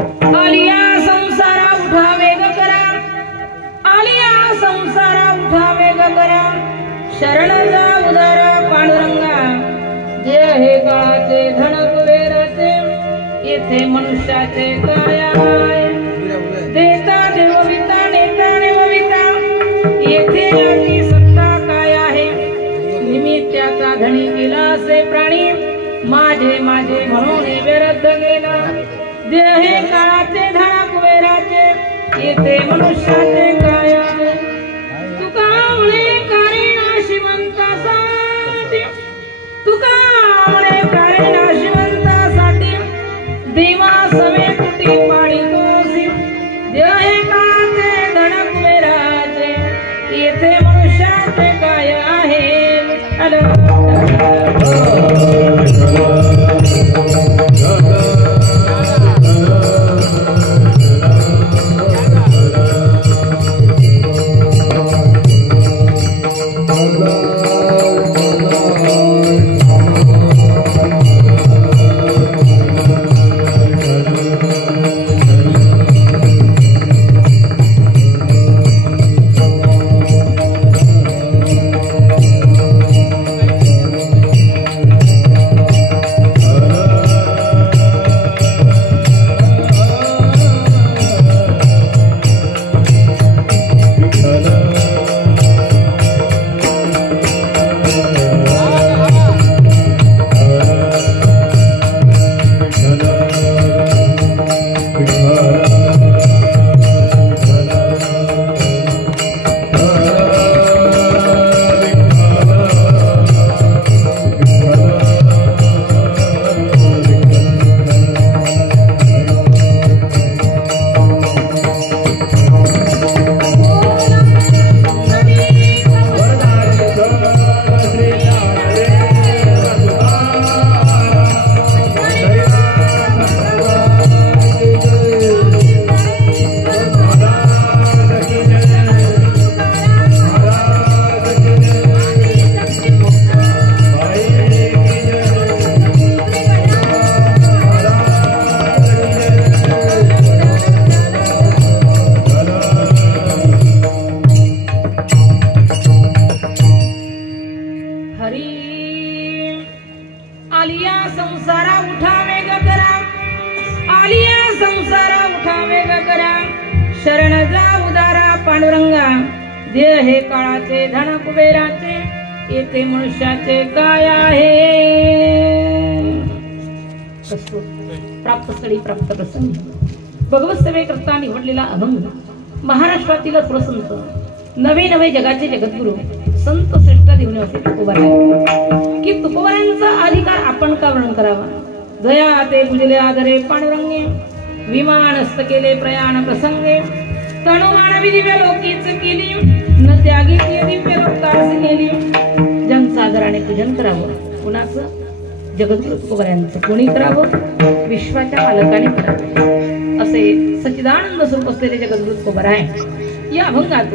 आलिया संसारा उठा वेग करा, आलिया संसारा उठा वेग करा, शरण जा उदारा पांडुरंगा, जे हे काळाचे धन कुबेराचे, येथे मनुष्याचे काय आहे, देता देवविता नेता नेमविता, येथे याची सत्ता काय आहे, निमित्याचा धनी केला असे प्राणी, माझे माझे म्हणून व्यर्थ गेला, जे हे काळाचे धन कुबेराचे, येथे मनुष्याचे काय आहे, तुका म्हणे कारणा श्रीमंतासाठी, तुका म्हणे कारणा श्रीमंतासाठी, देवा सवे तुटी पाडितोसी, जे हे काळाचे धन कुबेराचे, येथे मनुष्याचे काय आहे, विठ्ठल भगवत सेवेकरता निवडलेला अभंग महाराष्ट्रातील सुरसंत नवे नवे जगाचे जगद्गुरु संत श्रेष्ठ दिवनेवसे तुकोबाराय की तुकोबारांचा अधिकार आपण का वर्णन करावा, जया ते बुजले आदरे पांडुरंगे, विमानस्त केले प्रयाण प्रसंगे, तनु मानवी दिव्य लोकीच केली, न त्यागी दिव्य लोकास नेली, जनसागराने पूजन करावं, कुणाचं जगद्गुरु तुकोबारांचं कोणी करावं, विश्वाच्या मालकाने करावं, असे सच्चिदानंद स्वरूप असलेले जगद्गुरु तुकोबाराय या अभंगात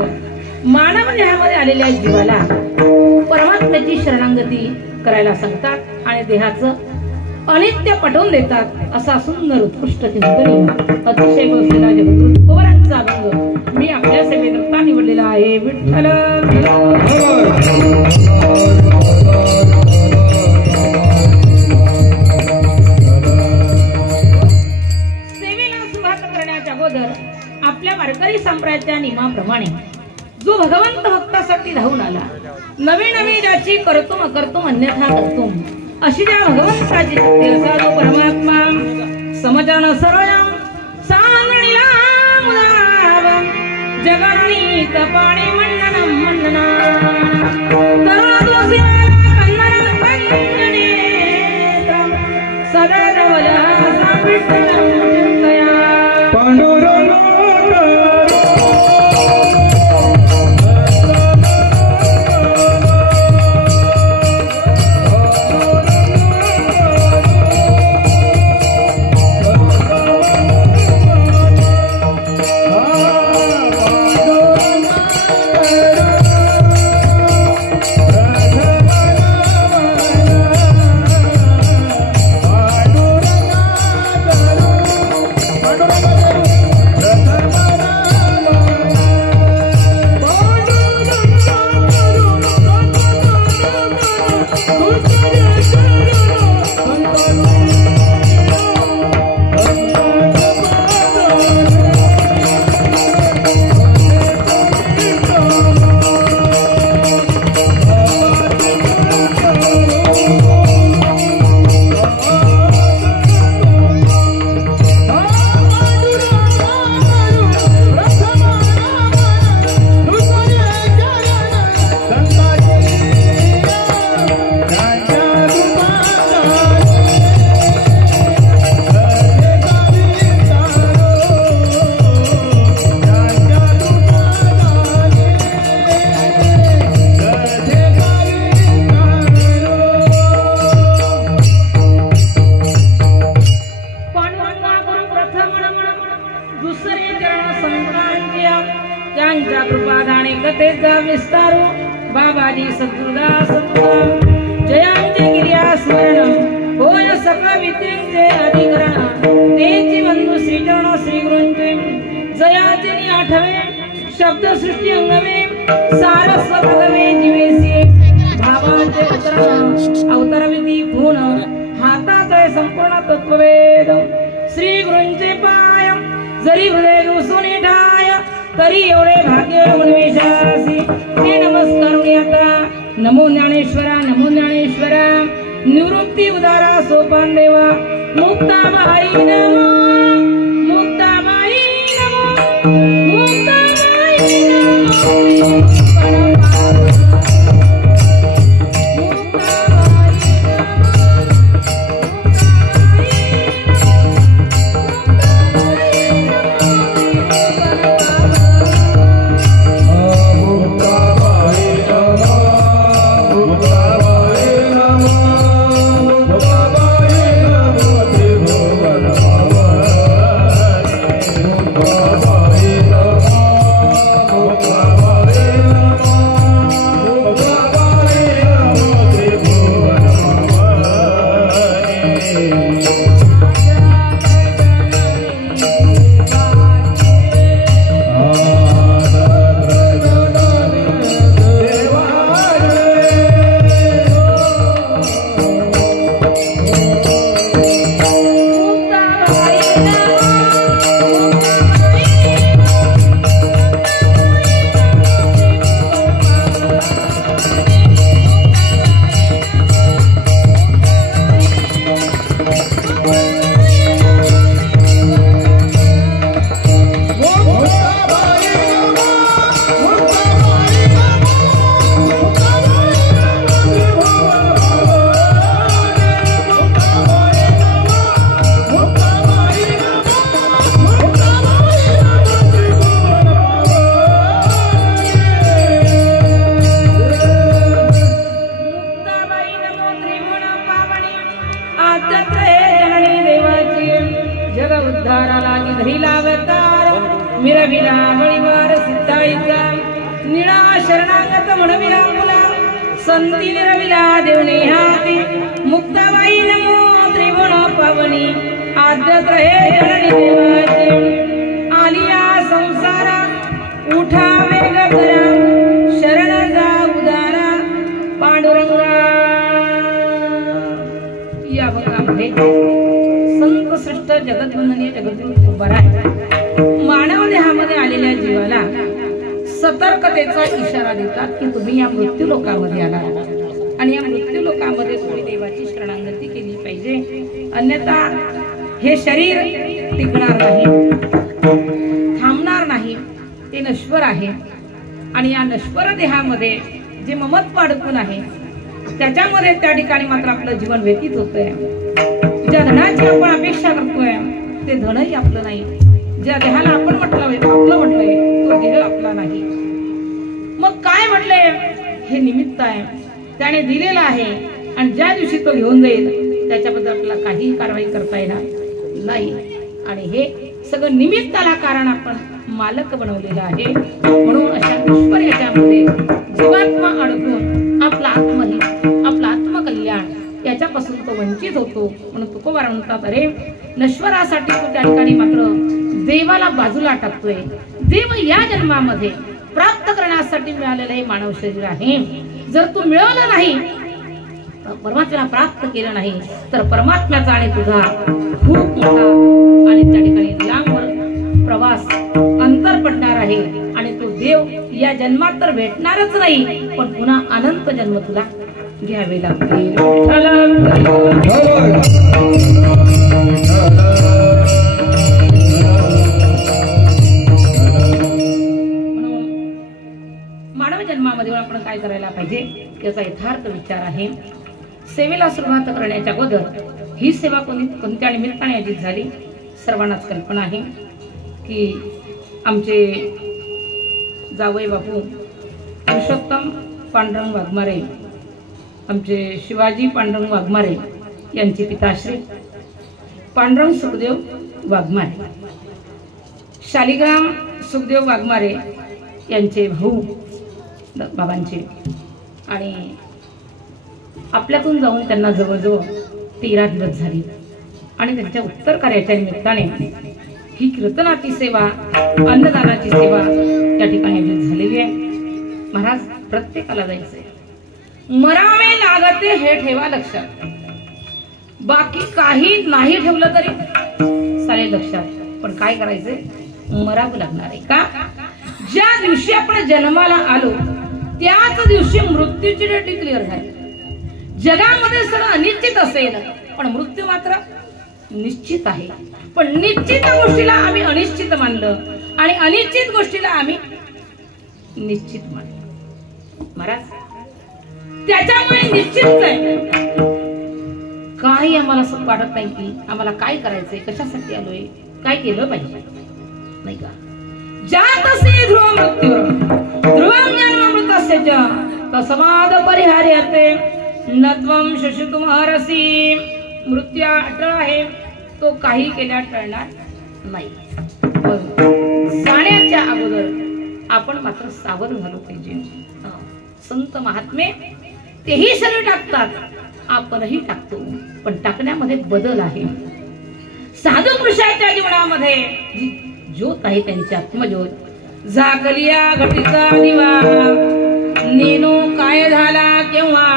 मानव देहामध्ये आलेल्या जीवाला परमात्म्याची शरणागती करायला सांगतात आणि देहाचं अनित्य पटवून देतात असा सुंदर उत्कृष्ट चिंतनीय अतिशय गोष्टीला जगद्गुरु तुकोबारांचा अभंग मी आपल्या सेवेकरता निवडलेला आहे. विठ्ठल आपल्या वारकरी संप्रदायाच्या नियमाप्रमाणे जो भगवंत भक्तासाठी धावून आला, नवे नवे ज्याची करतो अकर्तो अन्यथा करतो अशी ज्या भगवंताची शक्ती असा जो परमात्मा समजन सरळ सांगणीला मुदाव जगणी तपाणी मंडन मंडना तरुण दोषी कन्नड पंगणे सदा जवला विठ्ठल पांडुरंग शब्दसृष्टी अंगमे सारस्वत अंगमे जीवेसी भावांचे अवतार विधी गुण हातात संपूर्ण तत्ववेद श्री गुरूंचे पाय जरी हृदय रुसून ठाय तरी एवढे भाग्य उन्मेषासी हे नमस्कार आता नमो ज्ञानेश्वरा निवृत्ती उदारा सोपान देवा मुक्ताबाई नमो मुक्ताबाई नमो मुक्ताबाई नमो संती निरविला देवने हाती मुक्ताबाई नमो त्रिगुण पावनी आद्य ग्रहे जननी देवाची आलिया संसारा उठा वेग करा शरण जा उदारा पांडुरंगा या भागामध्ये संत श्रेष्ठ जगद्वंदनीय जगद्गुरू उभा आहे मानव देहामध्ये आलेल्या जीवाला सतर्कतेचा इशारा देतात की तुम्ही या मृत्यू लोकामध्ये आला आणि या मृत्यू लोकामध्ये तुम्ही देवाची शरणागती केली पाहिजे अन्यथा हे शरीर टिकणार नाही थांबणार नाही ते नश्वर आहे आणि या नश्वर देहामध्ये जे ममत्व अडकून आहे त्याच्यामध्ये त्या ठिकाणी मात्र आपलं जीवन व्यतीत होतंय ज्या धनाची आपण अपेक्षा करतोय ते धनही आपलं नाही ज्या देहाला आपण आपलं म्हटलंय तो देह आपला नाही मग काय म्हटलंय हे निमित्त आहे त्याने दिलेला आहे आणि ज्या दिवशी तो घेऊन जाईल त्याच्याबद्दल आपल्याला काही कारवाई करता येणार नाही आणि हे सगळं निमित्ताला कारण आपण मालक बनवलेलं आहे म्हणून अशा ईश्वर याच्यामध्ये जीवात्मा अडकून आपला आत्महित आपला आत्मकल्याण याच्यापासून तो वंचित होतो. म्हणून तुकोबाराय म्हणतात, अरे नश्वरासाठी तो त्या ठिकाणी मात्र देवाला बाजूला टाकतोय. देव या जन्मामध्ये प्राप्त करण्यासाठी मिळालेलं हे मानव शरीर आहे. जर तू मिळवलं नाही, परमात्म्याला प्राप्त केलं नाही, तर परमात्म्याचा आणि तुझा खूप मोठा आणि त्या ठिकाणी लांबवर प्रवास अंतर पडणार आहे. आणि तो देव या जन्मात तर भेटणारच नाही, पण पुन्हा अनंत जन्म तुला घ्यावे लागतील. मानव जन्मामध्ये आपण काय करायला पाहिजे याचा यथार्थ विचार आहे. सेवेला सुरुवात करण्याच्या अगोदर ही सेवा कोणत्या निमित्ताने आयोजित झाली सर्वांनाच कल्पना आहे की आमचे जावई बापू पुरुषोत्तम पांडुरंग वाघमारे, आमचे शिवाजी पांडुरंग वाघमारे यांचे पिताश्री पांडुरंग सुखदेव वाघमारे, शालिग्राम सुखदेव वाघमारे यांचे भाऊ बाबांचे, आणि आपल्यातून जाऊन त्यांना जवळजवळ 13 दिवस झाले. आणि त्यांच्या उत्तर कार्याच्या निमित्ताने ही कीर्तनाची सेवा, अन्नदानाची सेवा त्या ठिकाणी आयोजित झालेली आहे. महाराज, प्रत्येकाला जायचंय, मरावे लागते हे ठेवा लक्षात. बाकी काही नाही ठेवलं तरी चालेल लक्षात, पण काय करायचंय, मरावं लागणार आहे. का? ज्या दिवशी आपण जन्माला आलो त्याच दिवशी मृत्यूची डेट डिक्लेअर झाली. जगामध्ये सगळं अनिश्चित असेल, पण मृत्यू मात्र निश्चित आहे. पण निश्चित गोष्टीला आम्ही अनिश्चित मानलं आणि अनिश्चित गोष्टीला आम्ही निश्चित मानलं. महाराज, त्याच्यामुळे निश्चित आहे. काही आम्हाला असं वाटत नाही की आम्हाला काय करायचंय, कशासाठी आलोय, काय केलं पाहिजे, नाही का? जातसे ध्रुव मृत्यू ध्रुवं जन्ममृतस्य च तस्माद परिहार्यते न त्वं शशितुमर्हसि. मृत्यू अटळ आहे, तो काही केल्या टळणार नाही. जाण्याच्या अगोदर आपण मात्र सावध झालो पाहिजे. संत महात्मे तेही शरीर टाकतात, आपणही टाकतो, पण टाकण्यामध्ये बदल आहे. साधू पुरुषाच्या जीवनामध्ये जी ज्योत आहे त्यांची आत्मज्योत, झाकलिया घटीचा दिवा, नेनो काय झाला केव्हा,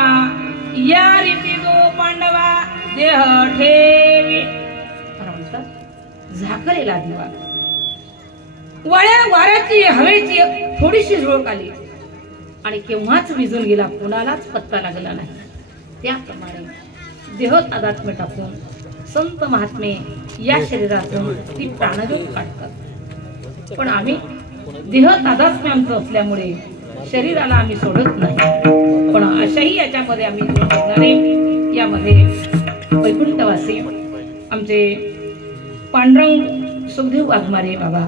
या रीती जो पांडवा देह ठेवी. झाकलेला दिवा, वाऱ्याची हवेची थोडीशी झुळूक आली आणि केव्हाच विझून गेला, कोणालाच पत्ता लागला नाही. त्याप्रमाणे देह तादात्म्य टाकून संत महात्मे या शरीरातून ती प्राणज्योत काढतात. पण आम्ही देह तादात्म्य आमचं असल्यामुळे शरीराला आम्ही सोडत नाही. पण अशाही याच्यामध्ये आम्ही जोडणारे, यामध्ये वैकुंठवासी आमचे पांडुरंग सुखदेव वाघमारे बाबा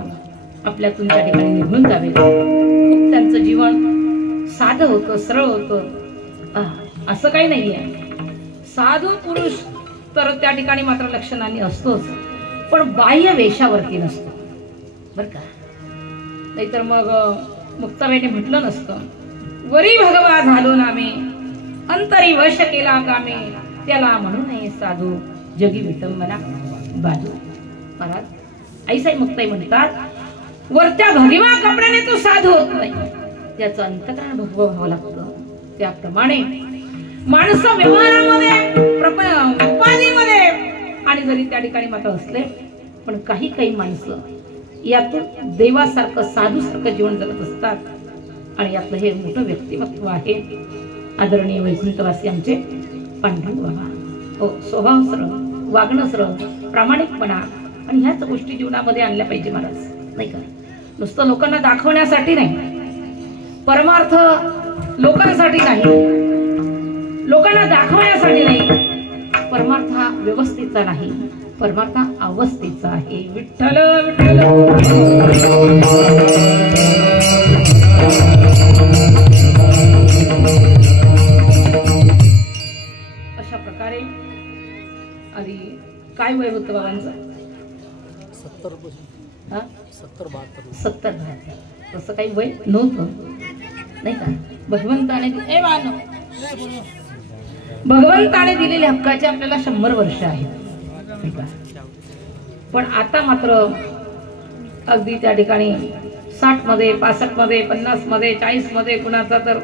आपल्यातून त्या ठिकाणी निघून जावे. खूप त्यांचं जीवन साधं होतं, सरळ होतं, असं काही नाहीये. साधू पुरुष तर त्या ठिकाणी मात्र लक्षणांनी असतोच, पण बाह्य वेशावरती नसतो, बर का? नाहीतर मग मुक्ताबाईने म्हटलं नसतं, वरी भगवा झालो नामे अंतरी वश केला कामे, त्याला म्हणू नये साधू जगी विटंबना बाजू. महाराज, आईसाई मुक्ताई म्हणतात, वरच्या भगवा कपड्याने तो साधू होत नाही, त्याचं अंतकरण भगवं व्हावं लागतं. त्याप्रमाणे माणसं व्यवहारामध्ये, उपाधीमध्ये आणि जरी त्या ठिकाणी मात्र असले, पण काही काही माणसं यातून देवासारखं साधूसारखं जीवन जगत असतात. आणि यातलं हे मोठं व्यक्तिमत्व आहे आदरणीय वैकुंठवासी आमचे पांडुरंग बाबा. हो, स्वभाव सरळ, वागणं सरळ, प्रामाणिकपणा, आणि ह्याच गोष्टी जीवनामध्ये आणल्या पाहिजे महाराज, नाही का? नुसतं लोकांना दाखवण्यासाठी नाही, परमार्थ लोकांसाठी नाही, लोकांना दाखवण्यासाठी नाही. परमार्थ हा व्यवस्थेचा नाही, परमार्थ अवस्थेचा आहे. विठ्ठल विठ्ठल. अशा प्रकारे आधी काय वय होतं बाबांचं? 70-72. तसं काही वय नव्हतं, नाही का? भगवंताने भगवंताने दिलेले हक्काचे आपल्याला 100 वर्ष आहेत, पण आता मात्र अगदी त्या ठिकाणी 60 मध्ये, 65 मध्ये, 50 मध्ये, 40 मध्ये, कुणाचा तर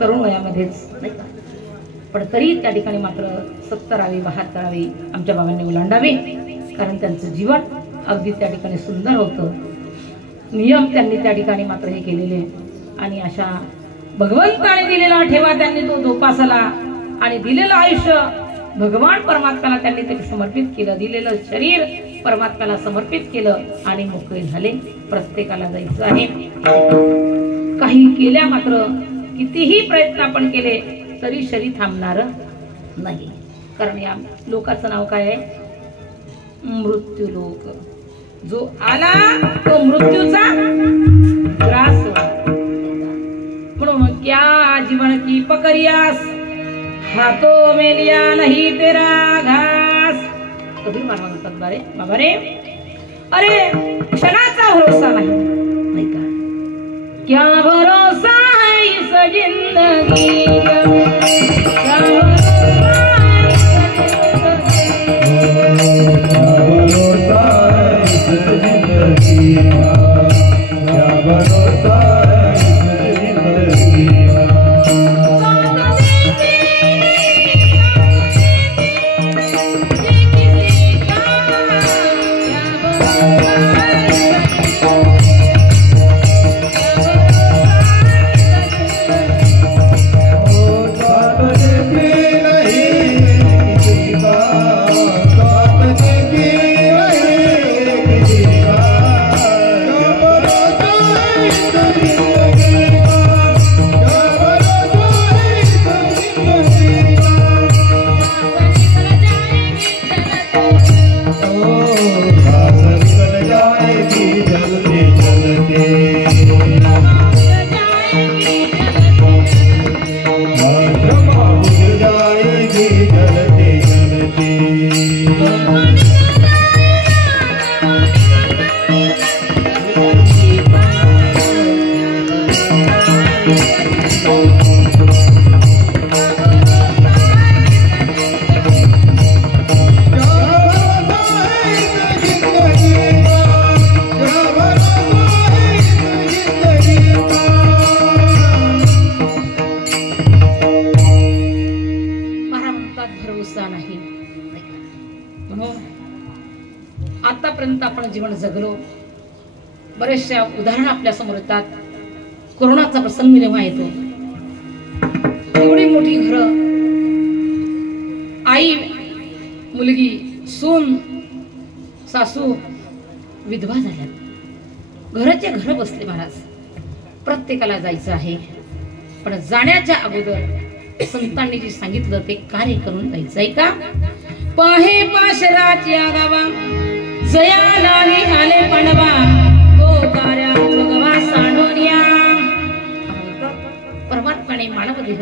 तरुण वयामध्येच नाही का, पण तरी त्या ठिकाणी मात्र 70वी 72वी आमच्या बाबांनी ओलांडावे, कारण त्यांचं जीवन अगदी त्या ठिकाणी सुंदर होतं. नियम त्यांनी त्या ठिकाणी मात्र हे केलेले, आणि अशा भगवंताने दिलेला ठेवा त्यांनी तो जोपासला, आणि दिलेलं आयुष्य भगवान परमात्म्याला त्यांनी ते समर्पित केलं, दिलेलं शरीर परमात्म्याला समर्पित केलं आणि मोकळे झाले. प्रत्येकाला जायचं आहे. काही केल्या मात्र कितीही प्रयत्न आपण केले तरी शरीर थांबणार नाही, कारण या लोकाचं नाव काय आहे? मृत्यू लोक. जो आला तो मृत्यूचा ग्रास. म्हणून क्या जीवन की पकरियास, हातो मेलिया नहीं तेरा घास. कबीर महाराज म्हणतात बाबा रे, अरे क्षणाचा भरोसा नाही का? क्या भरोसा है इस जिंदगी का, क्या भरोसा है इस जिंदगी का, क्या भरोसा है इस जिंदगी का. आतापर्यंत आपण जीवन जगलो. बरेचशा उदाहरण आपल्या समोर येतात. कोरोनाचा प्रसंग जेव्हा येतो, एवढी मोठी घर, आई, मुलगी, सून, सासू विधवा झाल्यात. घराचे घर बसले. महाराज, प्रत्येकाला जायचं आहे, पण जाण्याच्या अगोदर संतांनी जे सांगितलं ते कार्य करून जायचं आहे का? पाहे पाशराच्या गावा जया लावी आले पांडवा, तो कार्या भगवा सांडोनिया. परमात्म्याने मानव देह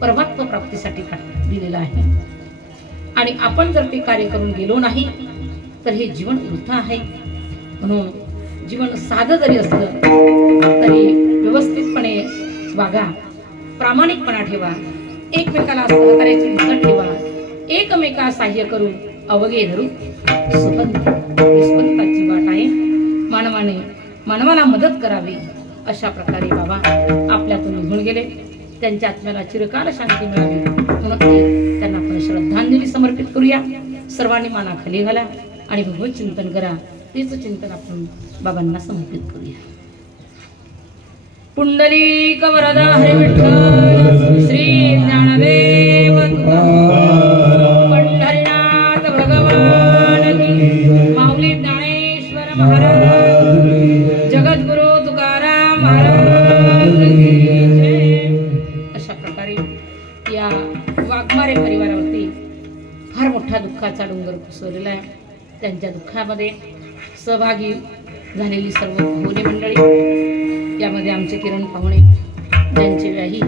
परमात्मा प्राप्तीसाठी दिलेला आहे, आणि आपण जर ते कार्य करून गेलो नाही तर हे जीवन वृथा आहे. म्हणून जीवन साधं जरी असलं तरी व्यवस्थितपणे वागा, प्रामाणिकपणा ठेवा, एकमेकाला सहकार्याची मदत ठेवा, एकमेका सहाय्य करून अवघे धरू सुपंताची वाट आहे. मानवाला मदत करावी, अशा प्रकारे बाबा आपल्यातून निघून गेले. त्यांच्या आत्म्याला चिरकाल शांती मिळावी म्हणून त्यांना आपण श्रद्धांजली समर्पित करूया. सर्वांनी माना खाली घाला आणि भगवत चिंतन करा. तेच चिंतन आपण बाबांना समर्पित करूया. पुंडलिक वरदा हरी विठ्ठल श्री ज्ञानदेव पंढरीनाथ भगवान की, माऊली ज्ञानेश्वर महाराज, जगद्गुरु तुकाराम महाराज की जय. अशा प्रकारे या वाघमारे परिवारावरती फार मोठा दुःखाचा डोंगर कोसळलेला आहे. त्यांच्या दुःखामध्ये सहभागी झालेली सर्व भोवनी मंडळी, यामध्ये आमचे किरण पाहुणे, ज्यांचे व्याही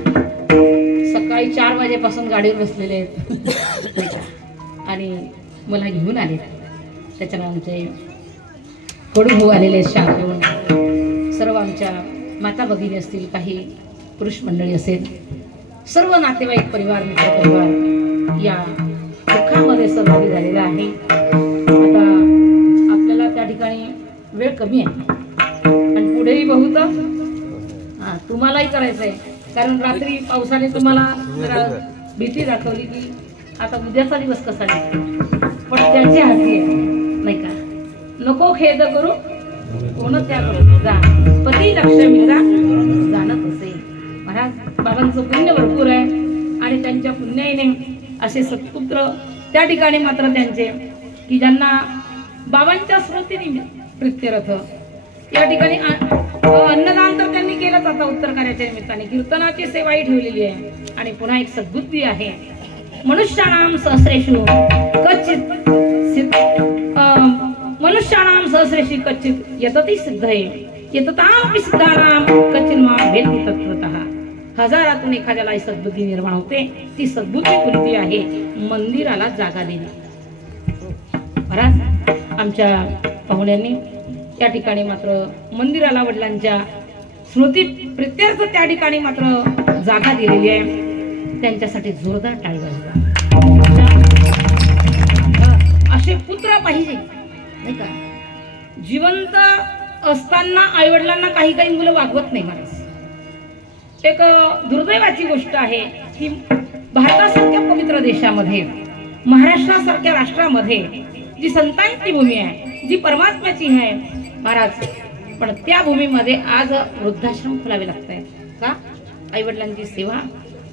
सकाळी 4 वाजेपासून गाडीवर बसलेले आहेत आणि मला घेऊन आले. त्याच्यानं आमचे कडू आलेले शाख घेऊन, सर्व आमच्या माता भगिनी असतील, काही पुरुष मंडळी असेल, सर्व नातेवाईक परिवार मित्र परिवार या दुःखामध्ये सहभागी झालेला आहे। आता आपल्याला त्या ठिकाणी वेळ कमी आहे आणि पुढेही बहुत तुम्हालाही करायचं आहे, कारण रात्री पावसाने तुम्हाला जरा भीती दाखवली की आता उद्याचा दिवस कसा निघतो, पण त्याची हाती आहे नाही का, नको खेद करू कोण त्या करू जा पती लक्ष मिळा जाणत असे। महाराज बाबांचं पुण्य भरपूर आहे आणि त्यांच्या पुण्याने असे सत्पुत्र त्या ठिकाणी मात्र त्यांचे की ज्यांना बाबांच्या स्मृतीने प्रित्यरथ या ठिकाणी अन्नदान तर त्यांनी केलंच, आता उत्तर कार्याच्या निमित्ताने कीर्तनाची सेवाही ठेवलेली आहे आणि पुन्हा एक सद्बुद्धी आहे। मनुष्याणाम सहस्रेषु कच्चित मनुष्याणाम सहस्रेषु कच्चित यतति सिद्धये यततामपि सिद्धानाम कच्चिन मां वेत्ति तत्त्वतः। हजारातून एखाद्याला ही सद्बुद्धी निर्माण होते, ती सद्बुद्धी कोणती आहे? मंदिराला जागा देणे। महाराज आमच्या पाहुण्यांनी त्या ठिकाणी मात्र मंदिराला वडिलांच्या स्मृती प्रित्यर्थ त्या ठिकाणी मात्र जागा दिलेली आहे, त्यांच्यासाठी जोरदार टाळी वाजवा। असे पुत्र पाहिजे नाही का, जिवंत असताना आई वडिलांना काही काही मुलं वागवत नाही महाराज। एक दुर्दैवाची गोष्ट आहे की भारतासारख्या पवित्र देशामध्ये महाराष्ट्रासारख्या राष्ट्रामध्ये जी संतांची भूमी आहे, जी परमात्म्याची आहे महाराज, पण त्या भूमीमध्ये आज वृद्धाश्रम खोलावे लागत आहेत का? आई वडिलांची सेवा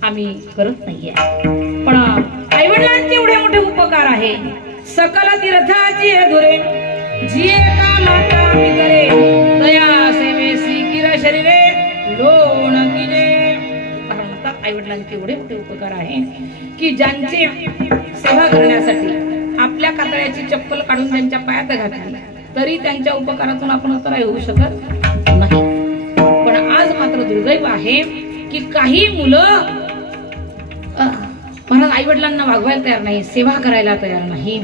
आम्ही करत नाहीये, पण आई वडिलांचे एवढे मोठे उपकार आहे। सकल तीर्थाची धुरे जिये का माता करे दया सेवेसी किर शरीरे लोण किजे। आई वडिलांचे एवढे मोठे उपकार आहे की ज्यांचे सेवा करण्यासाठी आपल्या कातळ्याची चप्पल काढून त्यांच्या पायात घातली तरी त्यांच्या उपकारातून आपण उत्तर होऊ शकत नाही। पण आज मात्र दुर्दैव आहे की काही मुलं महाराज आई वडिलांना वागवायला तयार नाही, सेवा करायला तयार नाही।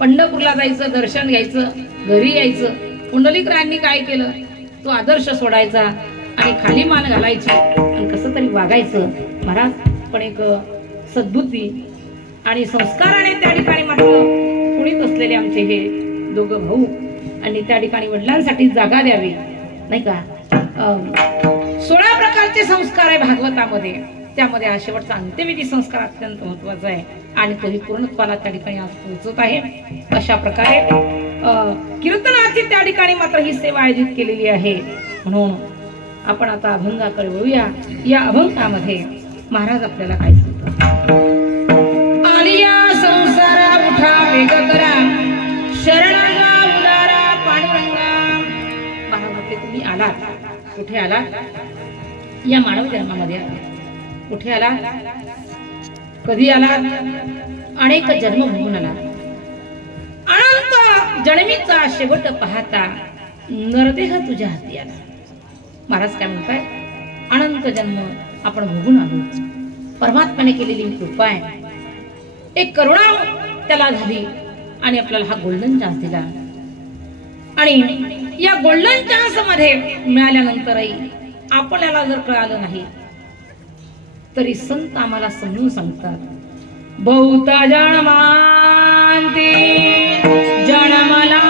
पंढरपूरला जायचं, दर्शन घ्यायचं, घरी यायचं, पुंडलिकरायांनी काय केलं, तो आदर्श सोडायचा आणि खाली मान घालायची आणि कसं तरी वागायचं महाराज। पण एक सद्बुद्धी आणि संस्काराने त्या ठिकाणी मात्र पुढीत असलेले आमचे हे दोघं भाऊ आणि त्या ठिकाणी वडिलांसाठी जागा द्यावी नाही का। 16 प्रकारचे संस्कार आहे भागवतामध्ये, त्यामध्ये हा शेवटचा अंत्यविधी संस्कार अत्यंत महत्वाचा आहे आणि तोही पूर्णत्वाला त्या ठिकाणी आज पोहोचत आहे। अशा प्रकारे कीर्तनाची त्या ठिकाणी मात्र ही सेवा आयोजित केलेली आहे। म्हणून आपण आता अभंगाकडे वळूया। या अभंगामध्ये महाराज आपल्याला काय सांगतात? आलिया संसारा उठा वेग करा शरणाला उदारा पांडुरंगा। महाराज तुम्ही आला, कुठे आला? या मानव जन्मामध्ये कुठे आला, कधी आला? अनेक जन्म होऊन आला। अनंत जन्मीचा शेवट पाहता नरदेह तुझ्या हाती आला। महाराज काय म्हणताय? अनंत जन्म आपण भोगून आलो, परमात्म्याने केलेली कृपा आहे, एक करुणा त्याला झाली आणि आपल्याला हा गोल्डन चान्स दिला। आणि या गोल्डन चान्स मध्ये मिळाल्यानंतरही आपल्याला जर कळालं नाही तरी संत आम्हाला समजून सांगतात, बहुता जन्मांती जन्मला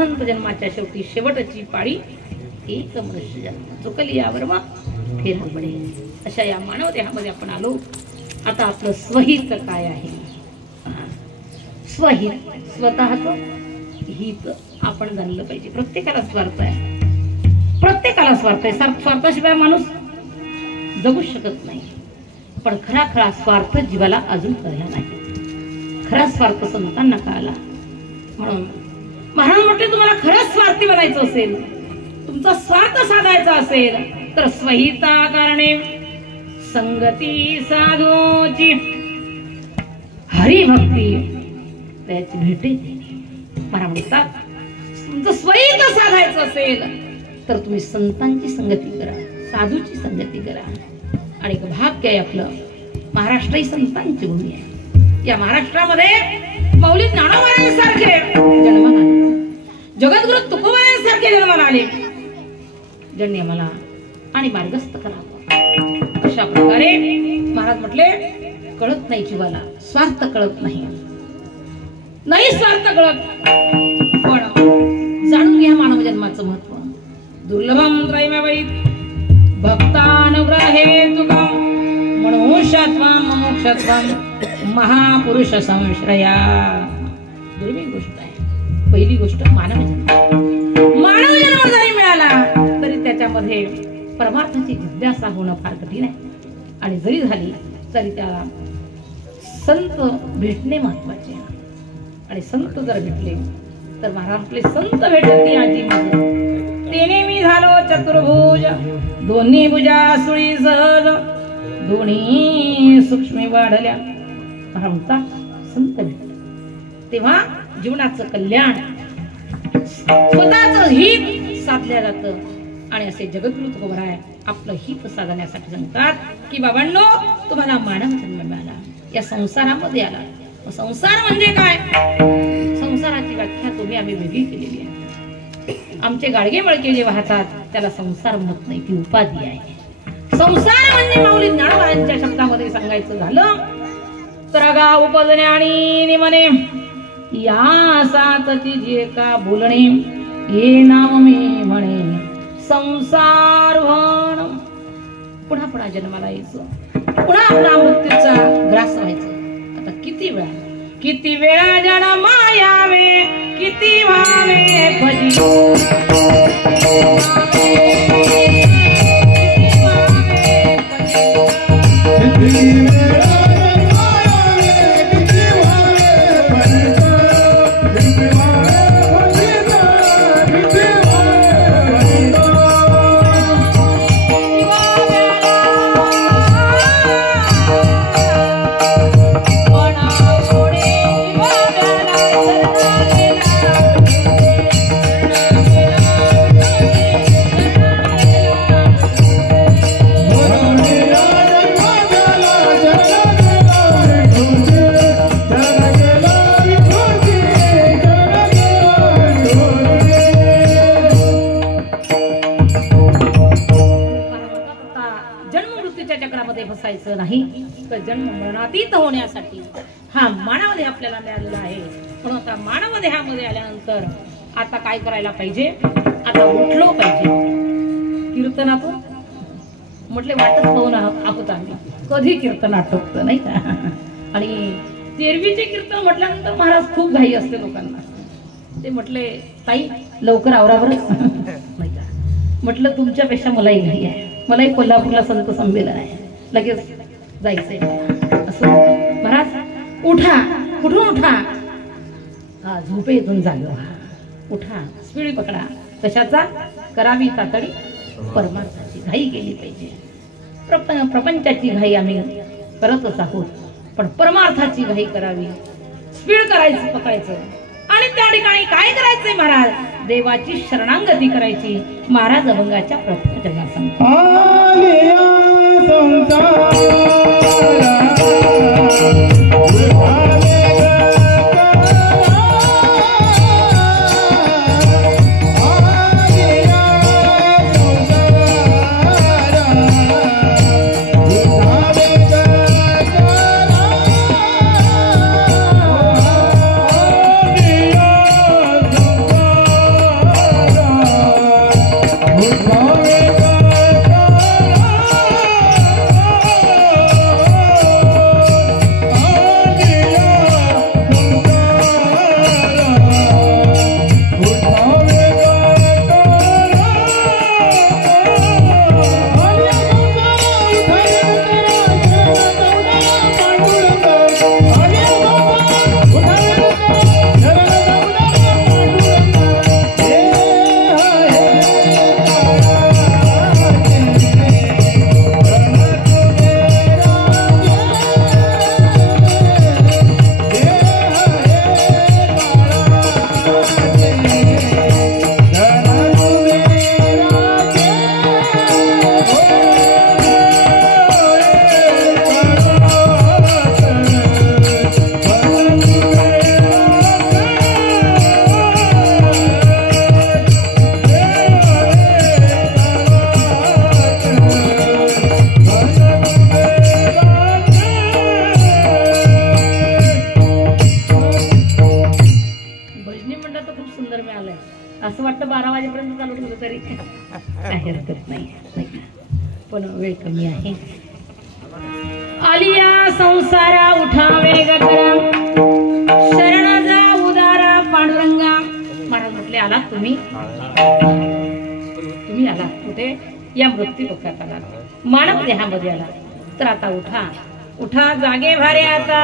अनंत जन्माच्या शेवटी शेवटची पाळी एक मनुष्य जन्म चुकली यावर मग फेरा पडेल. अशा या मानव देहामध्ये आपण आलो. आता आपलं स्वहित काय आहे? स्वहित स्वतःच हित आपण जाणलं पाहिजे. प्रत्येकाला स्वार्थ आहे, प्रत्येकाला स्वार्थ आहे. स्वार्थाशिवाय माणूस जगू शकत नाही. पण खरा स्वार्थ जीवाला अजून कळला नाही. खरा स्वार्थ संतांना कळला. म्हणून महाराज म्हटले तुम्हाला खरंच स्वार्थी बनायचं असेल, तुमचा स्वार्थ साधायचा असेल तर स्वहिता कारणे संगती साधूची हरिभक्ती त्याची भेटे. महाराज म्हणतात तुमचं स्वहित साधायचं असेल तर तुम्ही संतांची संगती करा, साधूची संगती करा. आणि भाग्य आहे आपलं, महाराष्ट्र ही संतांची भूमी आहे. या महाराष्ट्रामध्ये माऊली ज्ञानोबांसारखे जन्माला आले, जगद्गुरु तुकोबांसारखे जन्माला आले, ज्यांनी आम्हाला आणि मार्गस्थ करावं. अशा प्रकारे महाराज म्हटले कळत नाही जीवाला, स्वार्थ कळत नाही, नाही स्वार्थ कळत. पण जाणून घ्या मानव जन्माचं महत्व. दुर्लभम त्रयमेवैत भक्तानुग्रहे तुकम मनुष्यत्वं मोक्षत्वं महापुरुष संश्रया. दुर्मिळ गोष्ट आहे. पहिली गोष्ट मानव जन्म जरी मिळाला तरी त्याच्यामध्ये परमार्थाची जिज्ञासा होणं फार कठीण आहे. आणि जरी झाली तरी त्याला संत भेटणे महत्वाचे आहे. आणि संत जर भेटले तर महाराष्ट्रातले संत भेटले आजी माझे तेने मी झालो चतुर्भुज, दोन्ही भुजा सुळी सहज, दोन्ही सूक्ष्मी वाढल्या. म्हणतात संत भेटले तेव्हा जीवनाचं कल्याण, स्वतःच हित साधल्या जातं. आणि असे जगद्गुरु तुकोबाराय आपलं हित साधण्यासाठी सांगतात की बाबांनो तुम्हाला मानव जन्म मिळाला, या संसारामध्ये आला. संसार म्हणजे काय? संसाराची व्याख्या तुम्ही आम्ही वेगळी केलेली आहे. आमचे गाडगे मळके जे वाहतात त्याला संसार म्हणत नाही, ती उपाधी आहे. संसार म्हणजे माऊली ज्ञानोबांच्या शब्दामध्ये सांगायचं झालं तर गा उपजणे आणि निमने या सातची जे का बोलणे ये नाम मी म्हणे संसार भण. पुन्हा पुन्हा जन्माला यायचं, पुन्हा पुन्हा मृत्यूचा ग्रास व्हायचं. आता किती वेळा जन्मा यावे, किती व्हावे भजी. नाही तर जन्म मरणातीत होण्यासाठी हा मानव देह आपल्याला मिळालेला आहे. पण आता मानव देहामध्ये आल्यानंतर आता काय करायला पाहिजे? आता उठलो पाहिजे. कीर्तनातून म्हटले वाटत पाहून आहोत आम्ही, कधी कीर्तन आठवतं नाही का? आणि तेरवीचे कीर्तन म्हटल्यानंतर महाराज खूप घाई असते लोकांना. ते म्हटले ताई लवकर आवरावर नाही का? म्हटलं तुमच्यापेक्षा मलाही घाई आहे, मलाही कोल्हापूरला संत संमेलन आहे, लगेच जायचंय. असं महाराज उठा, कुठून उठा? झोपेतून जागा व्हा, उठा, स्पीड पकडा. कशाचा? करावी तातडी परमार्थाची. घाई केली पाहिजे. प्रपंचाची घाई आम्ही करतच आहोत, पण परमार्थाची घाई करावी. स्पीड करायचं, पकडायचं. आणि त्या ठिकाणी काय करायचंय महाराज? देवाची शरणांगती करायची. महाराज अभंगाच्या प्रथम जगा असं वाटतं 12 वाजेपर्यंत चालू ठेवलं तरी काही हरकत नाही, पण वेळ कमी आहे. आलिया संसारा उठा वेग करा, शरण जा उदारा पांडुरंगा. महाराज म्हटले आलात तुम्ही आलात कुठे? या मृत्यू पक्षात आलात, मानव देहामध्ये आला. तर आता उठा उठा जागे भारे आता,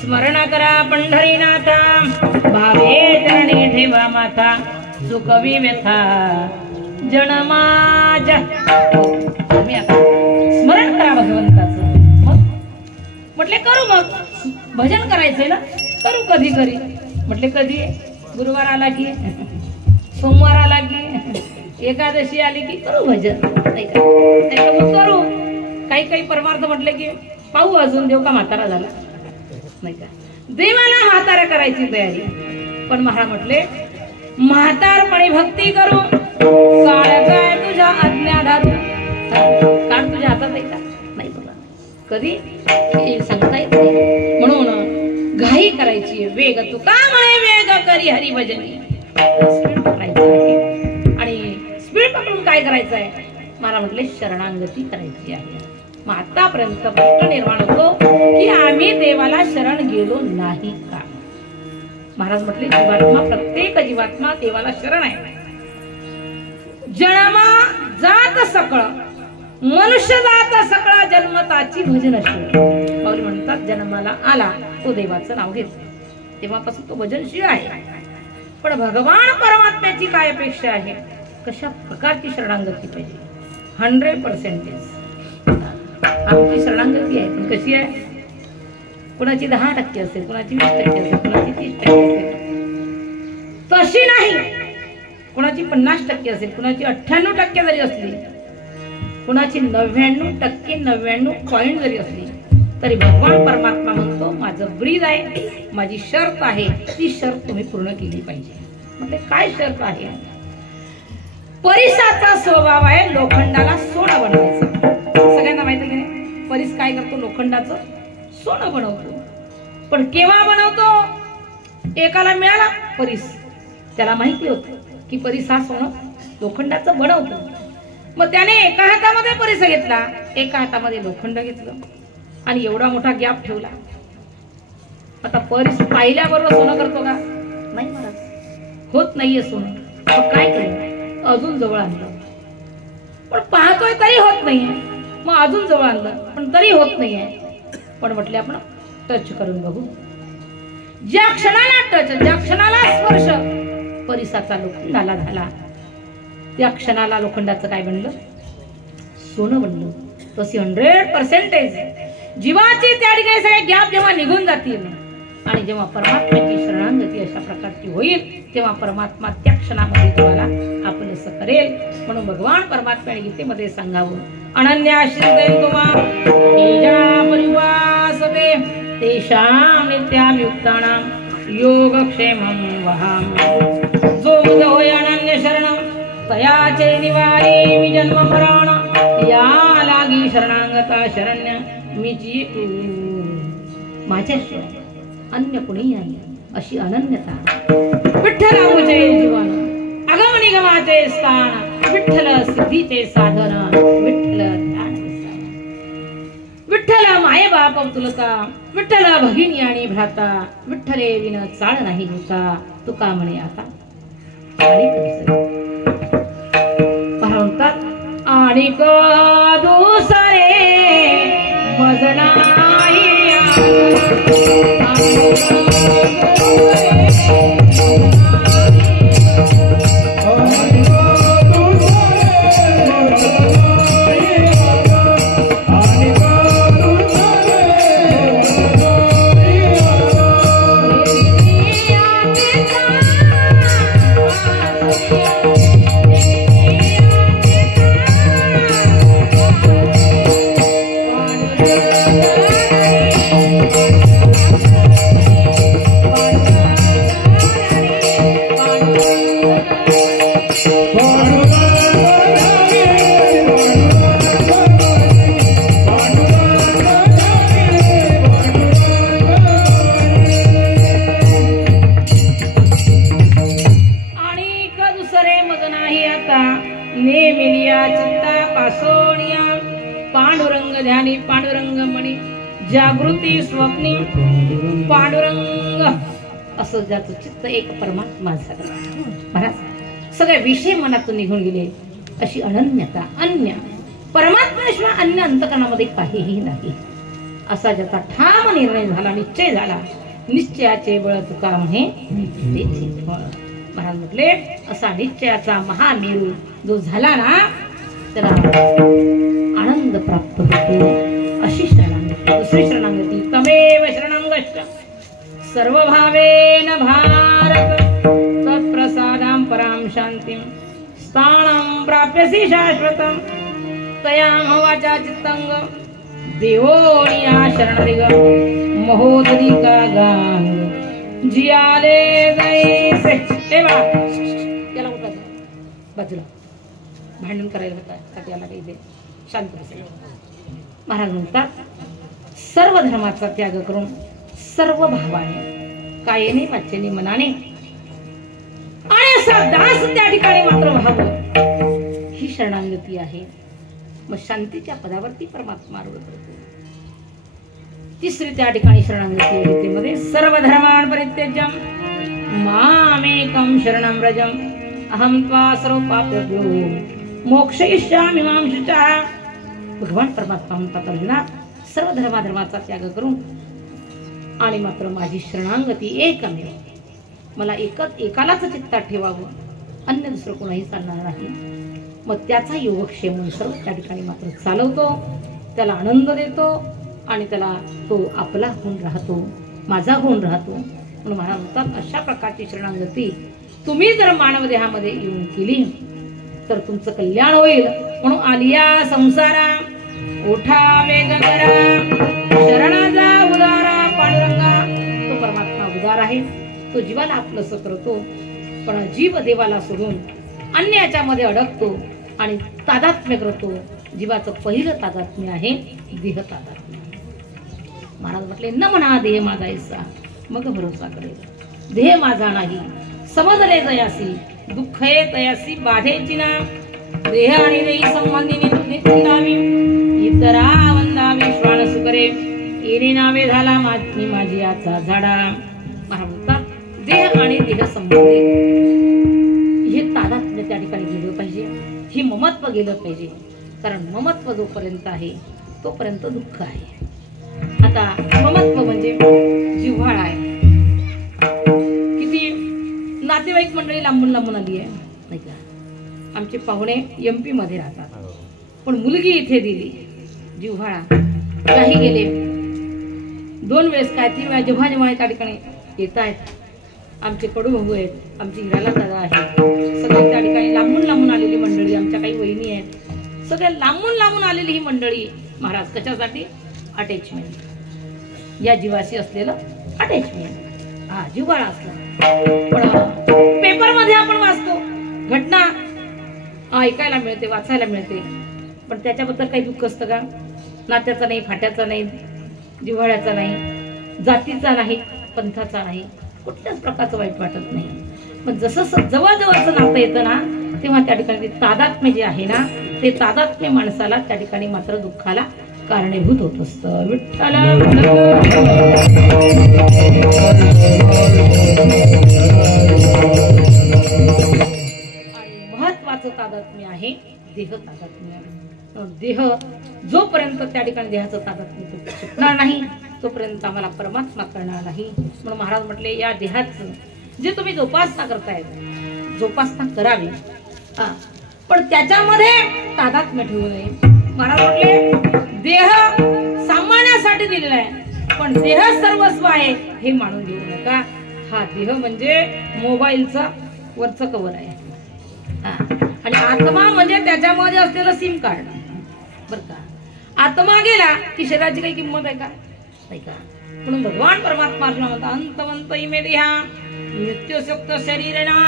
स्मरण करा पंढरीनाथा, भावे चरणी ठेवा माथा, सुखवी व्यथा जन्माच्या. तुम्ही आता स्मरण करा भगवंताचं. मग म्हटले करू, मग भजन करायचंय ना, करू कधी करी. म्हटले कधी? गुरुवार आला की, सोमवार आला की, एकादशी आली की करू भजन, नाही का? मग करू. काही परमार्थ म्हटले की पाहू, अजून देव का म्हातारा झाला, नाही का? देवाला म्हातारा करायची तयारी. पण महाराज म्हटले म्हातारपणी भक्ती करू, काळ काय तुझ्या आज्ञा धारू. काळ तुझ्या हातात आहे का? नाही बघा, कधी सांगता येत नाही. म्हणून घाई करायची, वेग तुका म्हणे वेग करी हरिभजनी. स्पीड पकडायचं आहे. आणि स्पीड पकडून काय करायचं आहे? मला म्हटले शरणांगती करायची आहे. मग आतापर्यंत प्रश्न निर्माण होतो की आम्ही देवाला शरण गेलो नाही का? महाराज म्हटले जीवात्मा, प्रत्येक जीवात्मा देवाला शरण आहे. जन्मा जात सकळ, मनुष्य जात सकळा जन्मताची भजन असते. पाऊल म्हणतात जन्माला आला तो देवाचं नाव घेतो, तेव्हापासून तो भजनशील आहे. पण भगवान परमात्म्याची काय अपेक्षा आहे? कशा प्रकारची शरणांगती पाहिजे? 100%. आमची शरणांगती आहे, पण कशी आहे? कुणाची 10% असेल, कुणाची 20% असेल, कुणाची 30% असेल, तशी नाही. कुणाची 50% असेल, कुणाची 98% जरी असली, कुणाची 99% 99 जरी असली, तरी भगवान परमात्मा म्हणतो माझं ब्रीद आहे, माझी शर्त आहे, ती शर्त तुम्ही पूर्ण केली पाहिजे. म्हणजे काय शर्त आहे? परिसाचा स्वभाव आहे लोखंडाला सोनं बनवायचं. सगळ्यांना माहिती आहे की नाही? परिस काय करतो? लोखंडाचं सोनं बनवतो. पण केव्हा बनवतो? एकाला मिळाला परिस, त्याला माहिती होतं की परिस हा सोनं लोखंडाचं बनवतो. मग त्याने एका हातामध्ये परिस घेतला, एका हातामध्ये लोखंड घेतलं आणि एवढा मोठा गॅप ठेवला. आता परिस पाहिल्याबरोबर सोनं करतो का? नाही महाराज, होत नाहीये सोनं. मग काय करू? अजून जवळ आणलं, पण पाहतोय तरी होत नाहीये. मग अजून जवळ आणलं, पण तरी होत नाहीये. पण म्हटले आपण टच करून बघू. ज्या क्षणाला टच, ज्या क्षणाला स्पर्श परिसाचा लोखंडाला झाला, त्या क्षणाला लोखंडाचं काय बनलं? सोनं बनलं. तशी 100% जीवाची त्या ठिकाणी सगळे गॅप जेव्हा निघून जातील आणि जेव्हा परमात्म्याची शरणांगती अशा प्रकारची होईल, तेव्हा परमात्मा त्या क्षणामध्ये तुम्हाला आपलंसं करेल. म्हणून भगवान परमात्म्याने गीतेमध्ये सांगावं, अनन्याश्रितेन तुमा तेजा परिवासते तेषां नित्याभियुक्तानां योगक्षेमं वहामि. जो मुझ होय अनन्य शरणं तयाचे निवारे मी जन्म मरण, या लागी शरणांगता शरण्य मीची माझ्याशिवाय अन्य कुणी नाही अशी अनन्यता. विठ्ठल मुझे जीवन अगम निगमाचे स्थान, विठ्ठल सिद्धीचे साधन, विठ्ठल ध्यान विसावा. विठ्ठल माये बाप तुलका, विठ्ठल भगिनी आणि भ्राता, विठ्ठले विन चाळ नाही होता, तुका म्हणे आता म्हणतात आणि दुसरे मजना ध्यानी पांडुरंग मणी जागृती स्वप्नी पांडुरंग असं ज्याचं चित्त एक परमात्मा झालं महाराज सगळे विषय मनातून निघून गेले अशी अनन्यता अन्य परमात्म्याशिवाय अन्य अंतकरणामध्ये काहीही नाही असा ज्याचा ठाम निर्णय झाला निश्चय झाला निश्चयाचे बळ तुका म्हणे महाराज म्हटले असा निश्चयाचा महामेरू जो झाला ना त्याला आनंद प्राप्त होतो अशी शरणागती दुसरी शरणागती तमेव शरणांगश्च सर्वभावेन भारत तत्प्रसादां परां शांतिं स्थानं प्राप्यसि शाश्वतं तया वाचा चित्तंग देवोनिया शरणदिग महोदरिका गांग जियाले जैसे तेव्हा त्याला उठा बाजूला भांडण करायला होता याला काही दे शांत बसेल महाराज म्हणतात सर्व धर्माचा त्याग करून सर्व भावाने कायेने वाचेने मनाने आणि असा दास त्या ठिकाणी मात्र व्हावं ही शरणागती आहे मग शांतीच्या पदावरती परमात्मा आरूढ करतो तिसरी त्या ठिकाणी शरणागती गीतेमध्ये सर्व धर्मान् परित्यज्यं मामेकं शरणं व्रजं अहं त्वा सर्व पापेभ्यो मोक्षयिष्यामि मां शुचः भगवान परमात्मा म्हणतात अर्जुना सर्व धर्माचा त्याग करून आणि मात्र माझी शरणागती एकमेव मला एकालाच चित्तात ठेवावं अन्य दुसरं कोणाही चालणार नाही मग त्याचा योगक्षेम सर्व त्या ठिकाणी मात्र चालवतो त्याला आनंद देतो आणि त्याला तो आपला होऊन राहतो माझा होऊन राहतो म्हणून महाराज म्हणतात अशा प्रकारची शरणागती तुम्ही जर मानव देहामध्ये येऊन केली तर तुमचं कल्याण होईल म्हणून आलिया संसारा ओठा वेग करा शरणाचा उदारा पांडुरंगा तो परमात्मा उदार आहे तो जीवाला आपलंसं करतो पण जीव देवाला सोडून अन्य याच्यामध्ये अडकतो आणि तादात्म्य करतो जीवाचं पहिलं तादात्म्य आहे देह तादात्म्य महाराज म्हटले न म्हणा देह माझा ऐसा मग भरोसा करेल देह माझा नाही समजले जयासी दुःख ये तयासी बाधेची ना देह आणि देही संबंधीने निंदावी इतरा वंदावी श्वान सुकरे येणे नावे झाला माझी याचा झाडा महाराज म्हणतात देह आणि देह संबंधी हे तादात्म्य त्या ठिकाणी गेलं पाहिजे ही ममत्व गेलं पाहिजे कारण ममत्व जोपर्यंत आहे तोपर्यंत दुःख आहे आता ममत्व म्हणजे जिव्हाळा आहे किती नातेवाईक मंडळी लांबून लांबून आली आहे नाही का आमचे पाहुणे MP मध्ये राहतात पण मुलगी इथे दिली जिव्हाळा काही गेले 2 वेळेस काय 3 वेळा जेव्हा जेव्हा त्या ठिकाणी येत आहेत आमचे कडू भाऊ आहेत आमची हिराला दादा आहे सगळे त्या ठिकाणी लांबून लांबून आलेली मंडळी आमच्या काही वहिनी आहेत सगळे लांबून लांबून आलेली ही मंडळी महाराज कशासाठी अटॅचमेंट या जीवाशी असलेलं अटॅचमेंट हा जिव्हाळा असला पण पेपर मध्ये आपण वाचतो घटना ऐकायला मिळते वाचायला मिळते पण त्याच्याबद्दल काही दुःख असतं का नात्याचा नाही फाट्याचा नाही जिव्हाळ्याचा नाही जातीचा नाही पंथाचा नाही कुठल्याच प्रकारचं वाईट वाटत नाही पण जसं जवळजवळचं नातं येतं ना तेव्हा त्या ठिकाणी ते तादात्म्य जे आहे ना ते तादात्म्य माणसाला त्या ठिकाणी मात्र दुःखाला कारणीभूत होत असतं विठ्ठल आणि महत्वाचं तादात्म्य आहे देह तादात्म्य देह जोपर्यंत त्या ठिकाणी देहाचं तादात्म्य सुटणार नाही तोपर्यंत आम्हाला परमात्मा करणार नाही म्हणून महाराज म्हटले या देहाचं जे तुम्ही जोपासना करताय जोपासना करावी पण त्याच्यामध्ये तादात्म्य ठेवू नये महाराज म्हटले देह सामान्यासाठी दिलेला आहे पण देह सर्वस्व आहे हे मानून घेऊ नका हा देह म्हणजे मोबाईलचा वरचं कव्हर आहे आणि आत्मा म्हणजे त्याच्यामध्ये असलेलं सिम कार्ड बर का आत्मा गेला की शरीराची काही किंमत आहे का नाही का म्हणून भगवान परमात्मा म्हणतात अंतवंत इमे देहा मृत्युसुक्त शरीरणा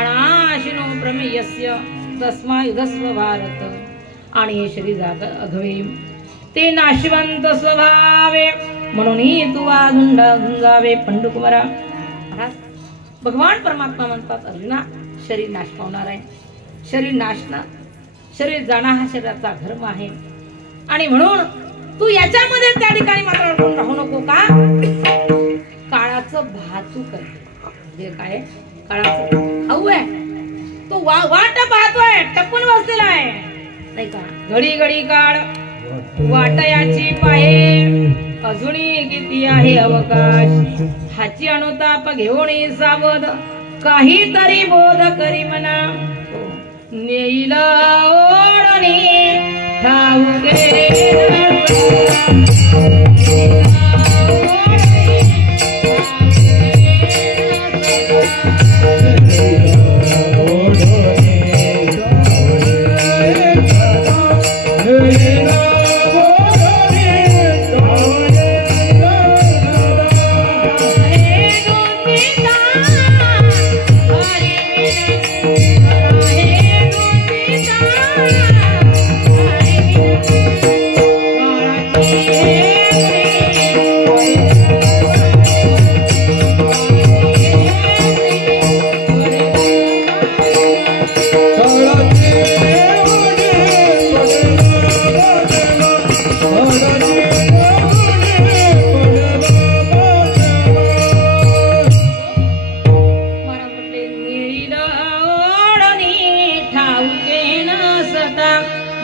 अनाशिनो प्रमेयस्य तस्मा युधस्व भारत आणि हे शरीर अघवे ते नाशवंत स्वभावे म्हणून तू गुंगावे पंडुकुमारा भगवान परमात्मा म्हणतात अर्जुना शरीर नाश पावणार आहे शरीर नाशना शरीर जाणं हा शरीराचा धर्म आहे आणि म्हणून तू याच्यामध्ये त्या ठिकाणी मात्र अडकून राहू नको का? काळाचं भातूक आहे. म्हणजे काय? काळाचं खाऊ आहे. तो वाट पाहतोय, टपून बसलेला आहे नाही का? घडी घडी काळ वाटयाची पाहे, अजूनही किती आहे अवकाश. हाची अनुताप घेऊन सावध, काहीतरी बोध करी म्हणा. नेईल ओढणी ठाऊके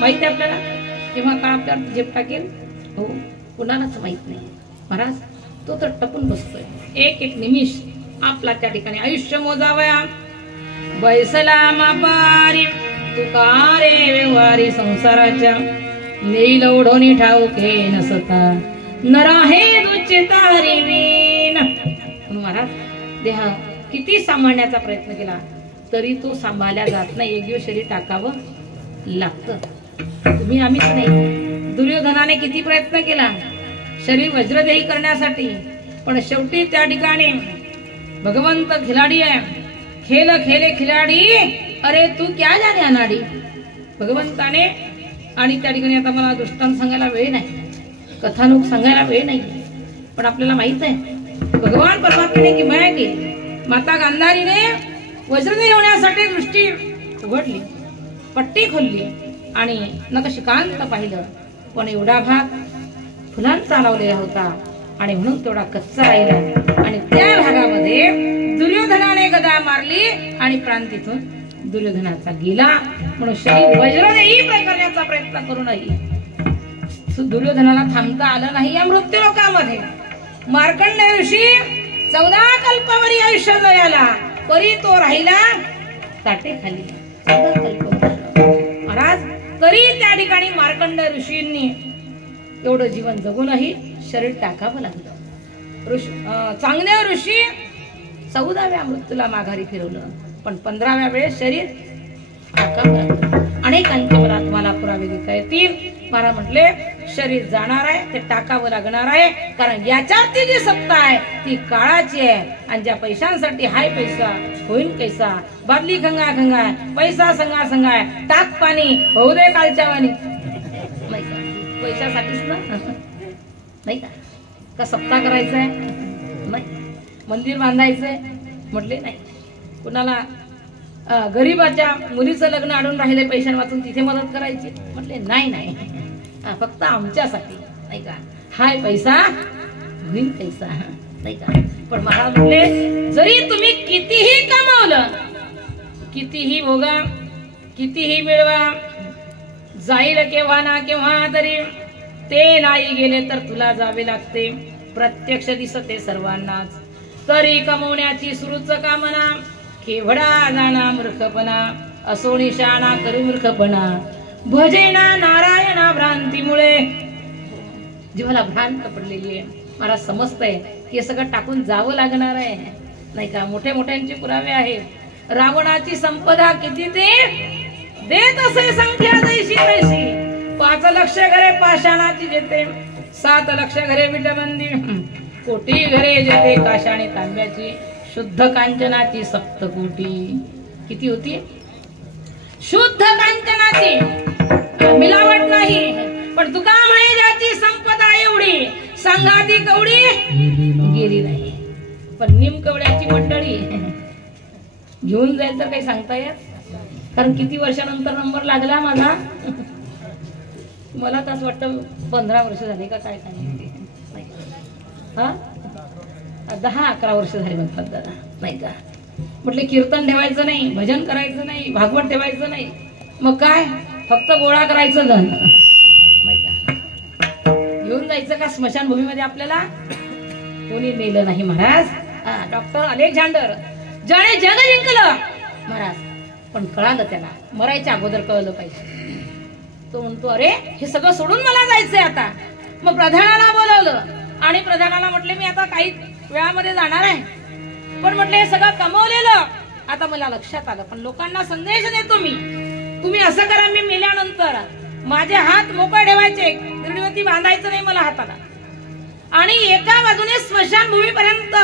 माहिती आपल्याला केव्हा काळ आपल्याला झेप टाकेल हो कुणालाच माहित नाही. महाराज तो तर टपून बसतोय. एक एक निमिष आपला त्या ठिकाणी आयुष्य मोजावया. बैसला मापारी तुकारे व्यवहारी संसाराच्या, नेईल ओढोनी ठाऊके नसता नरा हे दुचितारी वीण. महाराज देह किती सांभाळण्याचा प्रयत्न केला तरी तो सांभाळल्या जात नाही. एक दिवस शरीर टाकावं लागतं. तुम्ही आम्हीच नाही, दुर्योधनाने किती प्रयत्न केला शरीर वज्रदेही करण्यासाठी, पण शेवटी त्या ठिकाणी भगवंत खिलाडी आहे. खेल खेले खिलाडी अरे तू क्या जाने अनाडी. भगवंताने आणि त्या ठिकाणी आता मला दृष्टांत सांगायला वेळ नाही, कथानक सांगायला वेळ नाही, पण आपल्याला माहित आहे भगवान परमात्म्याने की माया केली. माता गांधारीने वज्रदेही होण्यासाठी दृष्टी उघडली, पट्टी खोलली आणि नखशिकांत पाहिलं, पण एवढा भाग फुलांचा लावलेला होता आणि म्हणून तेवढा कच्चा राहिला. आणि त्या भागामध्ये दुर्योधनाने गदा मारली आणि प्राण तिथून दुर्योधनाचा गेला. म्हणून शरीर वज्रदेही करण्याचा प्रयत्न करूनही दुर्योधनाला थांबता आलं नाही या मृत्यू लोकामध्ये. मार्कंडेय ऋषी 14 कल्पावरी आयुष्य जयाला, परी तो राहिला ताटे खाली 14 कल्प. महाराज तरी त्या ठिकाणी मार्कंडेय ऋषींनी एवढं जीवन जगूनही शरीर टाकावं लागलं. चांगल्या ऋषी 14व्या मृत्यूला माघारी फिरवलं, पण 15व्या वेळेस शरीर टाकावं लागलं. अनेकांचे मला तुम्हाला पुरावे देता येतील. मला म्हटले शरीर जाणार आहे ते टाकावं लागणार आहे, कारण याच्यावरती जी सत्ता आहे ती काळाची आहे. आणि ज्या पैशांसाठी हाय पैसा होईल कैसा, बादली खंगा खंगा पैसा संगा संगा टाक पाणी होऊ दे कालच्या वाणी. नाही का पैशासाठीच ना नाही का सप्ताह करायचंय नाही, मंदिर बांधायचंय म्हटले नाही, कुणाला गरीबाच्या मुलीचं लग्न अडून राहिले पैशां वाचून तिथे मदत करायची म्हटले नाही नाही, फक्त आमच्यासाठी नाही का हाय पैसा होईल पैसा नाही का. पण महाराज म्हटले जरी तुम्ही कितीही कमावलं, कितीही भोगा, कितीही मिळवा, जाईल केव्हा ना केव्हा तरी ते नाही गेले तर तुला जावे लागते. प्रत्यक्ष दिसते सर्वांनाच, तरी कमवण्याची सुरूच कामना, केवढा जाणा मूर्खपणा, असो निशाणा करू मूर्खपणा, भजेना नारायणा भ्रांतीमुळे. जीवाला भ्रांत पडलेली आहे. मला समजतंय की हे सगळं टाकून जावं लागणार आहे नाही का. मोठे मोठ्यांचे पुरावे आहेत. रावणाची संपदा किती ते देत असे संख्या जैशी तैशी, 5 लक्ष घरे पाषाणाची जेते, 7 लक्ष घरे विटबंदी, कोटी घरे जेते काशाने तांब्याची, शुद्ध कांचनाची 7 कोटी. किती होती? शुद्ध कांचनाची, मिलावट नाही. पण तुका म्हणे ज्याची संपदा एवढी, संघाती कवडी गेली नाही. पण निमकवड्याची मंडळी घेऊन जाईल तर काही सांगता येत, कारण किती वर्षानंतर नंबर लागला माझा. मला तर असं वाटतं 15 वर्ष झाली का काय सांगितले हा 10-11 वर्ष झाली म्हणतात दादा नाही का. म्हटले कीर्तन ठेवायचं नाही, भजन करायचं नाही, भागवत ठेवायचं नाही, मग काय फक्त गोळा करायचं धन नाही का. घेऊन जायचं का स्मशानभूमीमध्ये आपल्याला कोणी नेलं नाही महाराज. डॉक्टर अलेक्झांडर ज्याने जग जिंकलं महाराज, पण कळालं त्याला मरायच्या अगोदर कळलं पाहिजे. तो म्हणतो अरे हे सगळं सोडून मला जायचंय आता. मग प्रधानाला बोलवलं आणि प्रधानाला म्हटले मी आता काही वेळामध्ये जाणार आहे, पण म्हटलं हे सगळं कमवलेलं आता मला लक्षात आलं, पण लोकांना संदेश देतो मी, तुम्ही असं करा मी मेल्यानंतर माझे हात मोकळे ठेवायचे, दीर्घवती बांधायचं नाही मला हाताला, आणि एका बाजूने स्मशानभूमी पर्यंत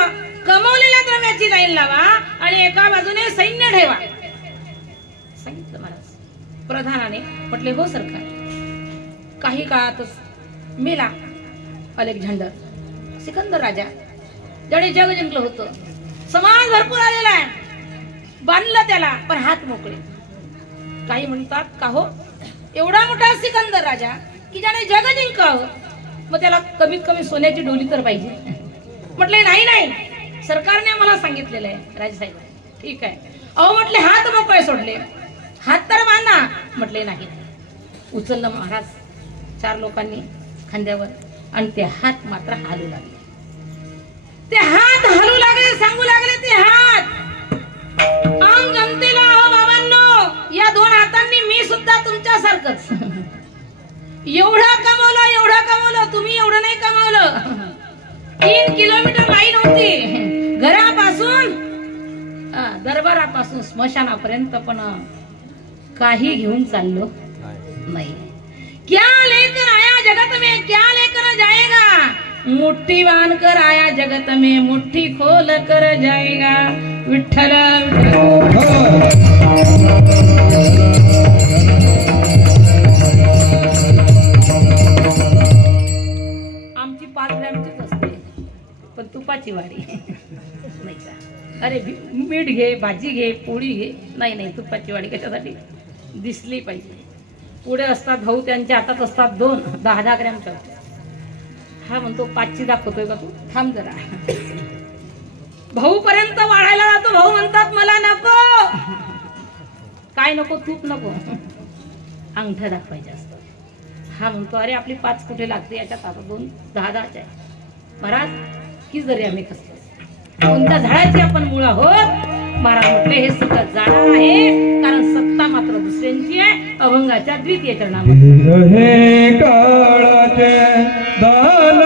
कमवलेल्या द्रव्याची लाईन लावा आणि एका बाजूने सैन्य ठेवा सांगितलं महाराज. प्रधानाने म्हटले हो सरकार. काही काळातच मेला अलेक्झांडर, सिकंदर राजा ज्याने जग जिंकलं होतं. समाज भरपूर आलेला आहे, बांधलं त्याला पण हात मोकळे. काही म्हणतात का हो एवढा मोठा सिकंदर राजा की ज्याने जग जिंकावं, मग त्याला कमीत कमी सोन्याची डोली तर पाहिजे. म्हटले नाही नाही सरकारने मला सांगितलेलं आहे राजसाहेब. ठीक आहे. अहो म्हटले हात मोकळे सोडले, हात तर बांधा. म्हटले नाही. उचललं महाराज 4 लोकांनी खांद्यावर आणि ते हात मात्र हालू लागले. ते हात हलू लागले, सांगू लागले ते हात अंग जनतेला अहो बाबांनो या 2 हातांनी मी सुद्धा तुमच्यासारखंच एवढं कमवलं तुम्ही एवढं नाही कमवलं. 3 किलोमीटर लाईन होती घरापासून दरबारापासून स्मशानापर्यंत, पण काही घेऊन चाललो नाही. क्या लेकर आया जगत में क्या लेकर जाएगा, मुट्ठी बांध कर आया जगत में मुट्ठी खोल कर जाएगा. विठ्ठल आमची 5 ग्रॅमचीच असते पण तुपाची वाडी नाही का. अरे मीठ घे, भाजी घे, पोळी घे, नाही तुपाची वाडी कशासाठी दिसली पाहिजे. पुढे असतात भाऊ, त्यांच्या हातात असतात 2 10-10 ग्रॅमच्या. हा म्हणतो 5ची दाखवतोय का तू, थांब जरा. भाऊ पर्यंत वाढायला जातो, भाऊ म्हणतात मला नको. काय नको, तूप नको, अंगठा दाखवायचे असतं. हा म्हणतो अरे आपली 5 कुठे लागते, याच्यात आता 2 10-10च्या आहे. महाराज की जरी आम्ही कसं कोणत्या झाडाची आपण मूळ आहोत. महाराज म्हटले हे सगळं जाणार आहे, कारण सत्ता मात्र दुसऱ्यांची आहे. अभंगाच्या 2य चरणामध्ये हे काळाचे दान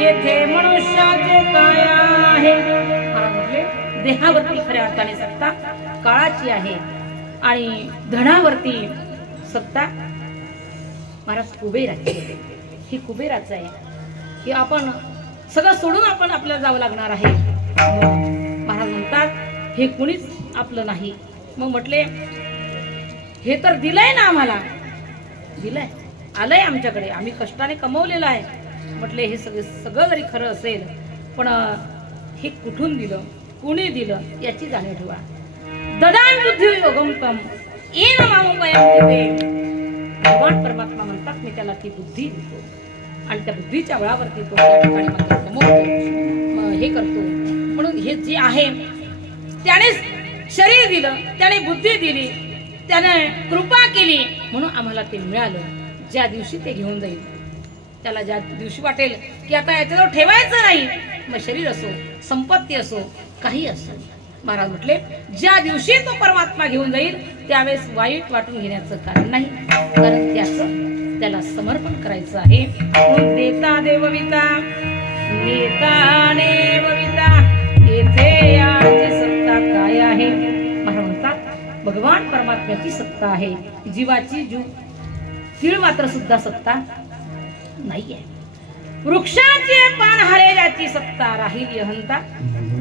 येथे मनुष्याचे काय आहे. महाराज म्हटले देहावरती खऱ्या अर्थाने सत्ता काळाची आहे आणि धनावरती सत्ता महाराज कुबेराची. ही कुबेराचं आहे की आपण सगळं सोडून आपण आपल्याला जावं लागणार आहे. महाराज म्हणतात हे कुणीच आपलं नाही. मग म्हटले हे तर दिलंय ना आम्हाला, दिलंय, आलंय आमच्याकडे, आम्ही कष्टाने कमवलेलं आहे. म्हटले हे सगळं जरी खरं असेल पण हे कुठून दिलं, कुणी दिलं याची जाणीव ठेवा. ददान बुद्धी योगमतम येन मामोपयम देते. भगवान परमात्मा म्हणतात मी त्याला ती बुद्धी देतो आणि त्या बुद्धीच्या बळावरती तो त्या ठिकाणी मात्र कमवतो, हे करतो. म्हणून हे जे आहे त्याने शरीर दिलं, त्याने बुद्धी दिली, त्याने कृपा केली म्हणून आम्हाला ते मिळालं. ज्या दिवशी ते घेऊन जाईल, त्याला ज्या दिवशी वाटेल की आता याच्याजवळ ठेवायचं नाही, मग शरीर असो, संपत्ती असो, काही असो, महाराज म्हटले ज्या दिवशी तो परमात्मा घेऊन जाईल त्यावेळेस वाईट वाटून घेण्याचं कारण नाही, कारण त्याला समर्पण करायचं आहे. देता देवविता नेता नेवविता येथे याची सत्ता काय आहे. महाराज म्हणतात भगवान परमात्म्याची सत्ता आहे, जीवाची तीळ मात्र सुद्धा सत्ता नाहीये. वृक्षाचे पान हलेल्याची सत्ता राहील यहंता.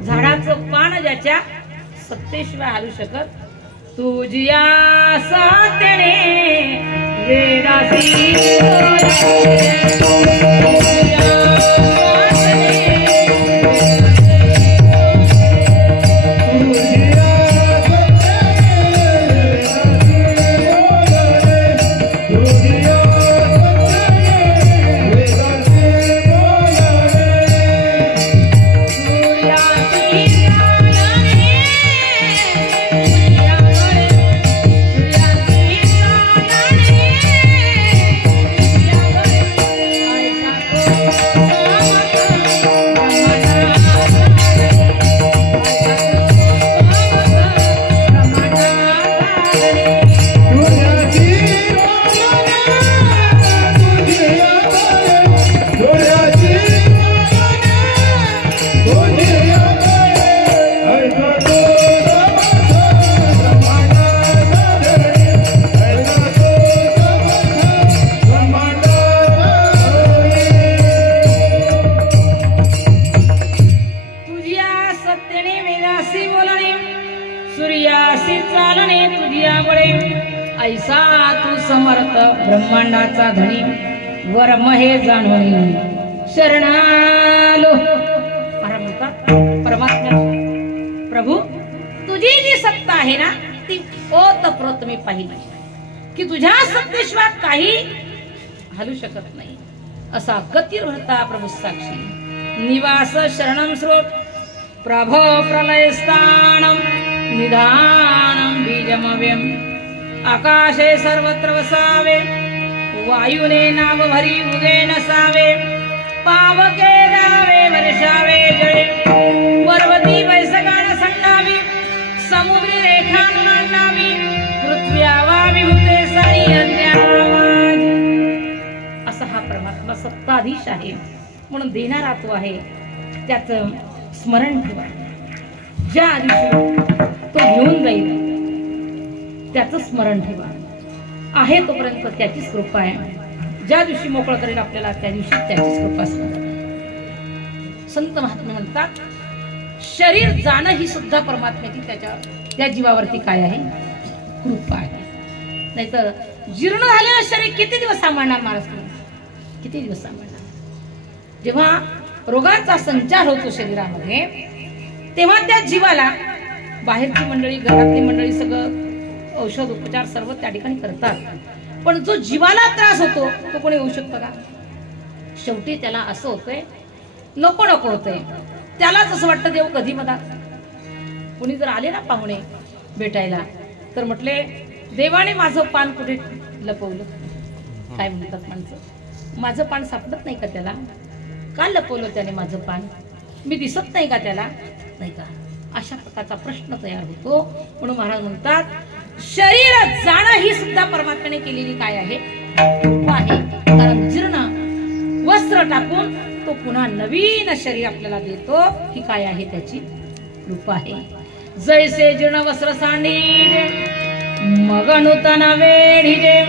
झाडाचं पान ज्याच्या सत्तेशिवाय हलू शकत. तुझ्या सत्तेने वेदासी ब्रह्मांडाचा धनी वर महे जाणून शरणालो. परमात्मा प्रभू तुझी जी सत्ता आहे ना ती ओतप्रोत मी पाहिली की तुझ्या सत्तेशिवाय काही हलू शकत नाही. असा गतीर होता प्रभू साक्षी. निवास शरणम स्रोत प्रभो प्रलय स्थानम निधानम बीजमव्यम. आकाशे सर्वत्र वसावे वायुने नाम भरी उगे नसावे. पावके दावे वर्षावे जळे पर्वती वैसगान संडावी. समुद्री रेखा मांडावी पृथ्वी आवावी होते सारी अज्ञान. असा हा परमात्मा सत्ताधीश आहे म्हणून देणारा तो आहे. त्याचं स्मरण ठेवा. ज्या दिवशी तो घेऊन जाईल त्याचं स्मरण ठेवा. आहे तोपर्यंत त्याचीच कृपा आहे. ज्या दिवशी मोकळं करेल आपल्याला त्या दिवशी त्याचीच कृपा स्मरण. संत महात्मे म्हणतात शरीर जाणं ही सुद्धा परमात्म्याची त्या जीवावरती काय आहे कृपा आहे. नाहीतर जीर्ण झालेलं शरीर किती दिवस सांभाळणार महाराज, किती दिवस सांभाळणार. जेव्हा रोगांचा संचार होतो शरीरामध्ये तेव्हा त्या जीवाला बाहेरची मंडळी घरातली मंडळी सगळं औषध उपचार सर्व त्या ठिकाणी करतात, पण जो जीवाला त्रास होतो तो कोणी होऊ शकतो का. शेवटी त्याला असं होतंय नको नको होतंय. त्यालाच असं वाटतं देव कधी मधात. कुणी जर आले ना पाहुणे भेटायला तर म्हटले देवाने माझं पान कुठे लपवलं. काय म्हणतात माणसं, माझं पान सापडत नाही का त्याला, का लपवलं त्याने माझं पान, मी दिसत नाही का त्याला, नाही का. अशा प्रकारचा प्रश्न तयार होतो. म्हणून महाराज म्हणतात शरीर जाणं ही सुद्धा परमात्म्याने केलेली काय आहे कृपा आहे. कारण जीर्ण वस्त्र टाकून तो पुन्हा नवीन शरीर आपल्याला देतो ही काय आहे त्याची कृपा आहे. जैसे जीर्ण वस्त्र सांडीले मग नूतन वेढिले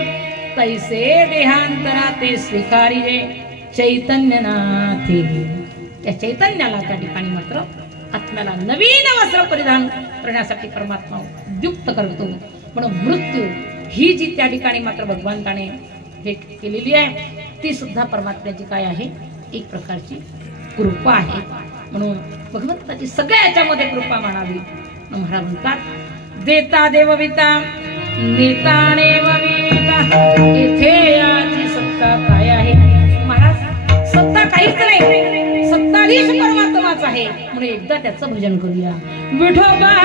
तैसे देहांतरा ते स्वीकारिले चैतन्यनाथे त्या चैतन्याला त्या ठिकाणी मात्र आत्म्याला नवीन वस्त्र परिधान करण्यासाठी परमात्मा उद्युक्त करतो. म्हणून मृत्यू ही जी त्या ठिकाणी मात्र भगवंताने भेट केलेली आहे ती सुद्धा परमात्म्याची काय आहे, एक प्रकारची कृपा आहे. म्हणून भगवंताची सगळ्या याच्यामध्ये कृपा मानावी. महाराज म्हणतात देता देवविता नेतानेव विता, इथे याची सत्ता काय आहे. महाराज सत्ता काहीच नाही, सत्ताधीश परमात्माच आहे. म्हणून एकदा त्याचं भजन करूया. विठोबा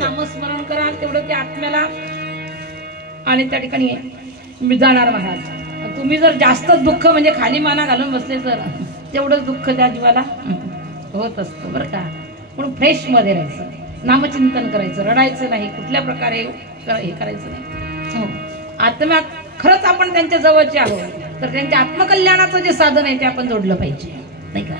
नामस्मरण करा तेवढं त्या आत्म्याला आणि त्या ठिकाणी मी जाणार. महाराज तुम्ही जर जास्त दुःख म्हणजे खाली माना घालून बसले तर तेवढंच दुःख त्या जीवाला होत असतं बरं का. म्हणून फ्रेश मध्ये राहायचं, नामचिंतन करायचं, रडायचं नाही, कुठल्या प्रकारे हे करायचं नाही. आत्म्या खरंच आपण त्यांच्या जवळचे आहोत तर त्यांच्या आत्मकल्याणाचं जे साधन आहे ते आपण जोडलं पाहिजे नाही का.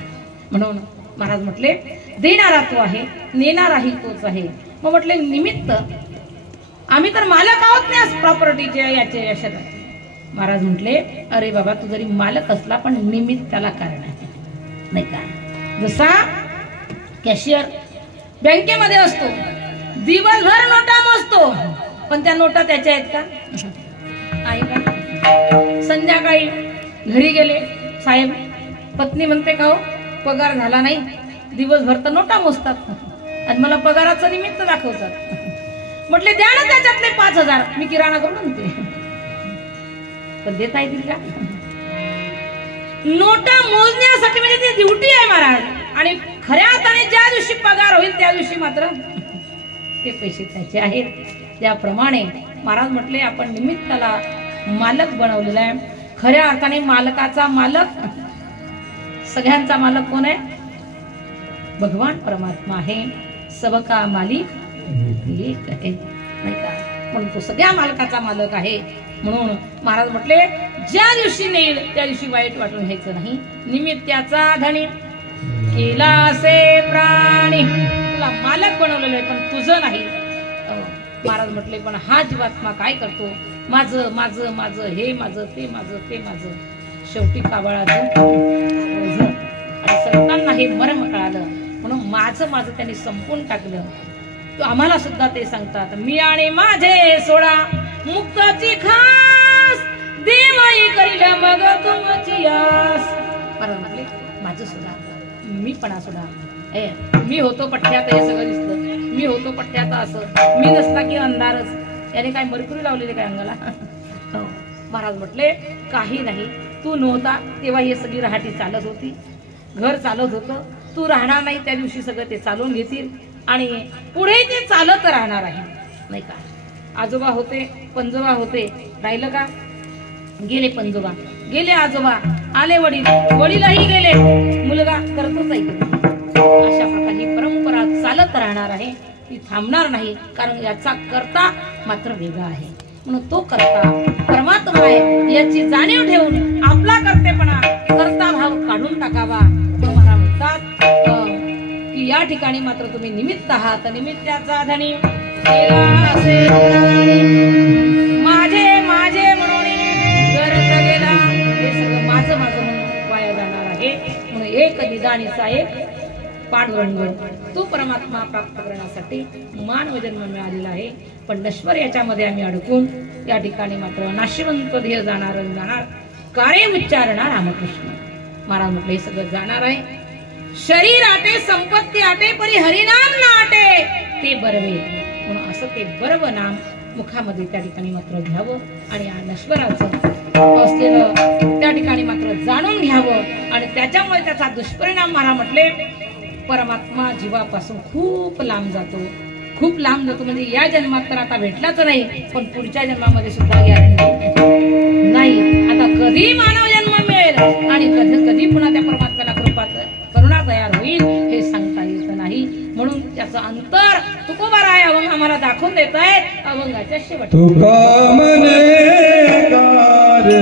म्हणून महाराज म्हटले देणारा तो आहे, नेणाराही तोच आहे. मग म्हटले निमित्त आम्ही तर मालक आहोत ना प्रॉपर्टीचे याचे यशाचे. महाराज म्हटले अरे बाबा तू जरी मालक असला पण निमित्त त्याला कारण आहे नाही का. जसा कॅशियर बँकेमध्ये असतो, दिवसभर नोटा मोजतो पण त्या नोटा त्याच्या आहेत का, आहे का. संध्याकाळी घरी गेले साहेब, पत्नी म्हणते का हो पगार झाला नाही, दिवसभर तर नोटा मोजतात आणि मला पगाराचं निमित्त दाखवतात. म्हटले द्या ना त्याच्यातले 5,000 मी किराणा करून आणते. पण देता येतील का. नोटा मोजण्यासाठी म्हणजे ती ड्युटी आहे महाराज. आणि खऱ्या अर्थाने ज्या दिवशी पगार होईल त्या दिवशी मात्र ते पैसे त्याचे आहेत. त्याप्रमाणे महाराज म्हटले आपण निमित्ताला मालक बनवलेला आहे. खऱ्या अर्थाने मालकाचा मालक, सगळ्यांचा मालक कोण आहे, भगवान परमात्मा आहे. सबका मालिक एक आहे नाही का. म्हणून तो सगळ्या मालकाचा मालक आहे. म्हणून महाराज म्हटले ज्या दिवशी नेईल त्या दिवशी वाईट वाटून घ्यायचं नाही. निमित्ताचा धनी केला असे प्राणी, तुला मालक बनवलेलं आहे पण तुझं नाही. महाराज म्हटले पण हा जीवात्मा काय करतो, माझं माझं माझं, हे माझं, ते माझं, ते माझं. शेवटी कावळाचं आणि संतांना हे मर्म कळालं म्हणून माझं माझं त्यांनी संपून टाकलं. तो आम्हाला सुद्धा ते सांगतात मी आणि माझे सोडा मुक्ताची खास, देवाई करील मग तुमची आस. महाराज म्हटले माझं सोडा, मी पणा सोडा. मी होतो पठ्यात हे सगळं दिसतं, मी होतो पठ्यात असं, मी नसला की अंधारच. याने काय मरकुरी लावलेले काय अंगाला. महाराज म्हटले काही नाही, तू नव्हता तेव्हा हे सगळी रहाटी चालत होती, घर चालत होतं. तू राहणार नाही त्या दिवशी सगळं ते चालवून घेतील आणि पुढे ते चालत राहणार आहे नाही का. आजोबा होते, पंजोबा होते, राहिलं का, गेले पंजोबा, गेले आजोबा, आले वडील, वडीलही गेले, मुलगा करतोच आहे. अशा प्रकारची परंपरा चालत राहणार आहे, ती थांबणार नाही. कारण याचा करता मात्र वेगळा आहे. म्हणून तो करता परमात्मा आहे याची जाणीव ठेवून आपला कर्तेपणा करता भाव काढून टाकावा. महाराज म्हणतात की या ठिकाणी मात्र तुम्ही निमित्त आहात. निमित्ताचा धनी केला असे माझे माझे म्हणून गरज गेला, हे सगळं माझं माझं म्हणून वाया जाणार आहे. म्हणून एक निदानीचा एक पांडुरंग तो परमात्मा प्राप्त करण्यासाठी मानव जन्म मिळालेला आहे. पण नश्वर याच्यामध्ये आम्ही अडकून या ठिकाणी मात्र नाशिवंत ध्येय जाणार कार्य उच्चारणार रामकृष्ण. महाराज म्हटलं हे सगळं जाणार आहे. शरीर आटे संपत्ती आटे परी हरिनाम ना आटे ते बरवे. म्हणून असं ते बरव नाम मुखामध्ये त्या ठिकाणी मात्र घ्यावं आणि या नश्वराचं असलेलं त्या ठिकाणी मात्र जाणून घ्यावं आणि त्याच्यामुळे त्याचा दुष्परिणाम महाराज म्हटले परमात्मा जीवापासून खूप लांब जातो, खूप लांब जातो. म्हणजे या जन्मात तर आता भेटलाच नाही, पण पुढच्या जन्मामध्ये सुद्धा गॅरंटी नाही. आता कधी मानव जन्म मिळेल आणि कधी पुन्हा त्या परमात्म्याला करुणा तयार होईल हे सांगता येत नाही. म्हणून त्याचं अंतर तुकोबाराय अभंग आम्हाला दाखवून देत आहेत. अभंगाच्या शेवट तुका मने गारे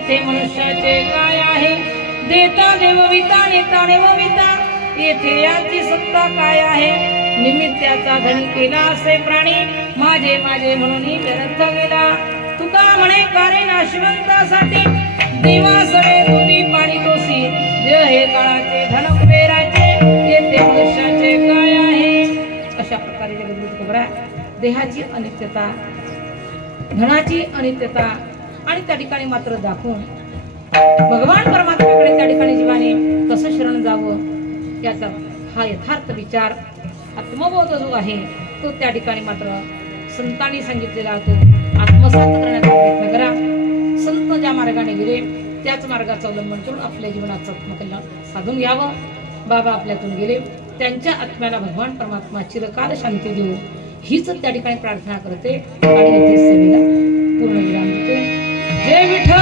येथे मनुष्याचे काय आहे देता देवविता नेता देवविता येथे याची सत्ता काय आहे निमित्ताचा धनी केला असे प्राणी माझे माझे म्हणून व्यर्थ गेला तुका म्हणे कारे नाशवंतासाठी देवा सरे तुझी पाणी दोषी देह हे काळाचे धन कुबेराचे येथे मनुष्याचे काय आहे अशा प्रकारे जगद्गुरु तुकोबरा देहाची अनित्यता धनाची अनित्यता आणि त्या ठिकाणी मात्र दाखवून भगवान परमात्म्याकडे त्या ठिकाणी जीवाने कसं शरण जावं याचा हा यथार्थ विचार आत्मबोध जो आहे तो त्या ठिकाणी मात्र संतांनी सांगितलेला तो आत्मसात करण्याचा प्रयत्न करा संत ज्या मार्गाने गेले त्याच मार्गाचं अवलंबन करून आपल्या जीवनाचं आत्मकल्याण साधून घ्यावं बाबा आपल्यातून गेले त्यांच्या आत्म्याला भगवान परमात्मा चिरकाल शांती देऊ हीच त्या ठिकाणी प्रार्थना करते आणि इथे सेवेला पूर्ण विराम देते जय विठ्ठल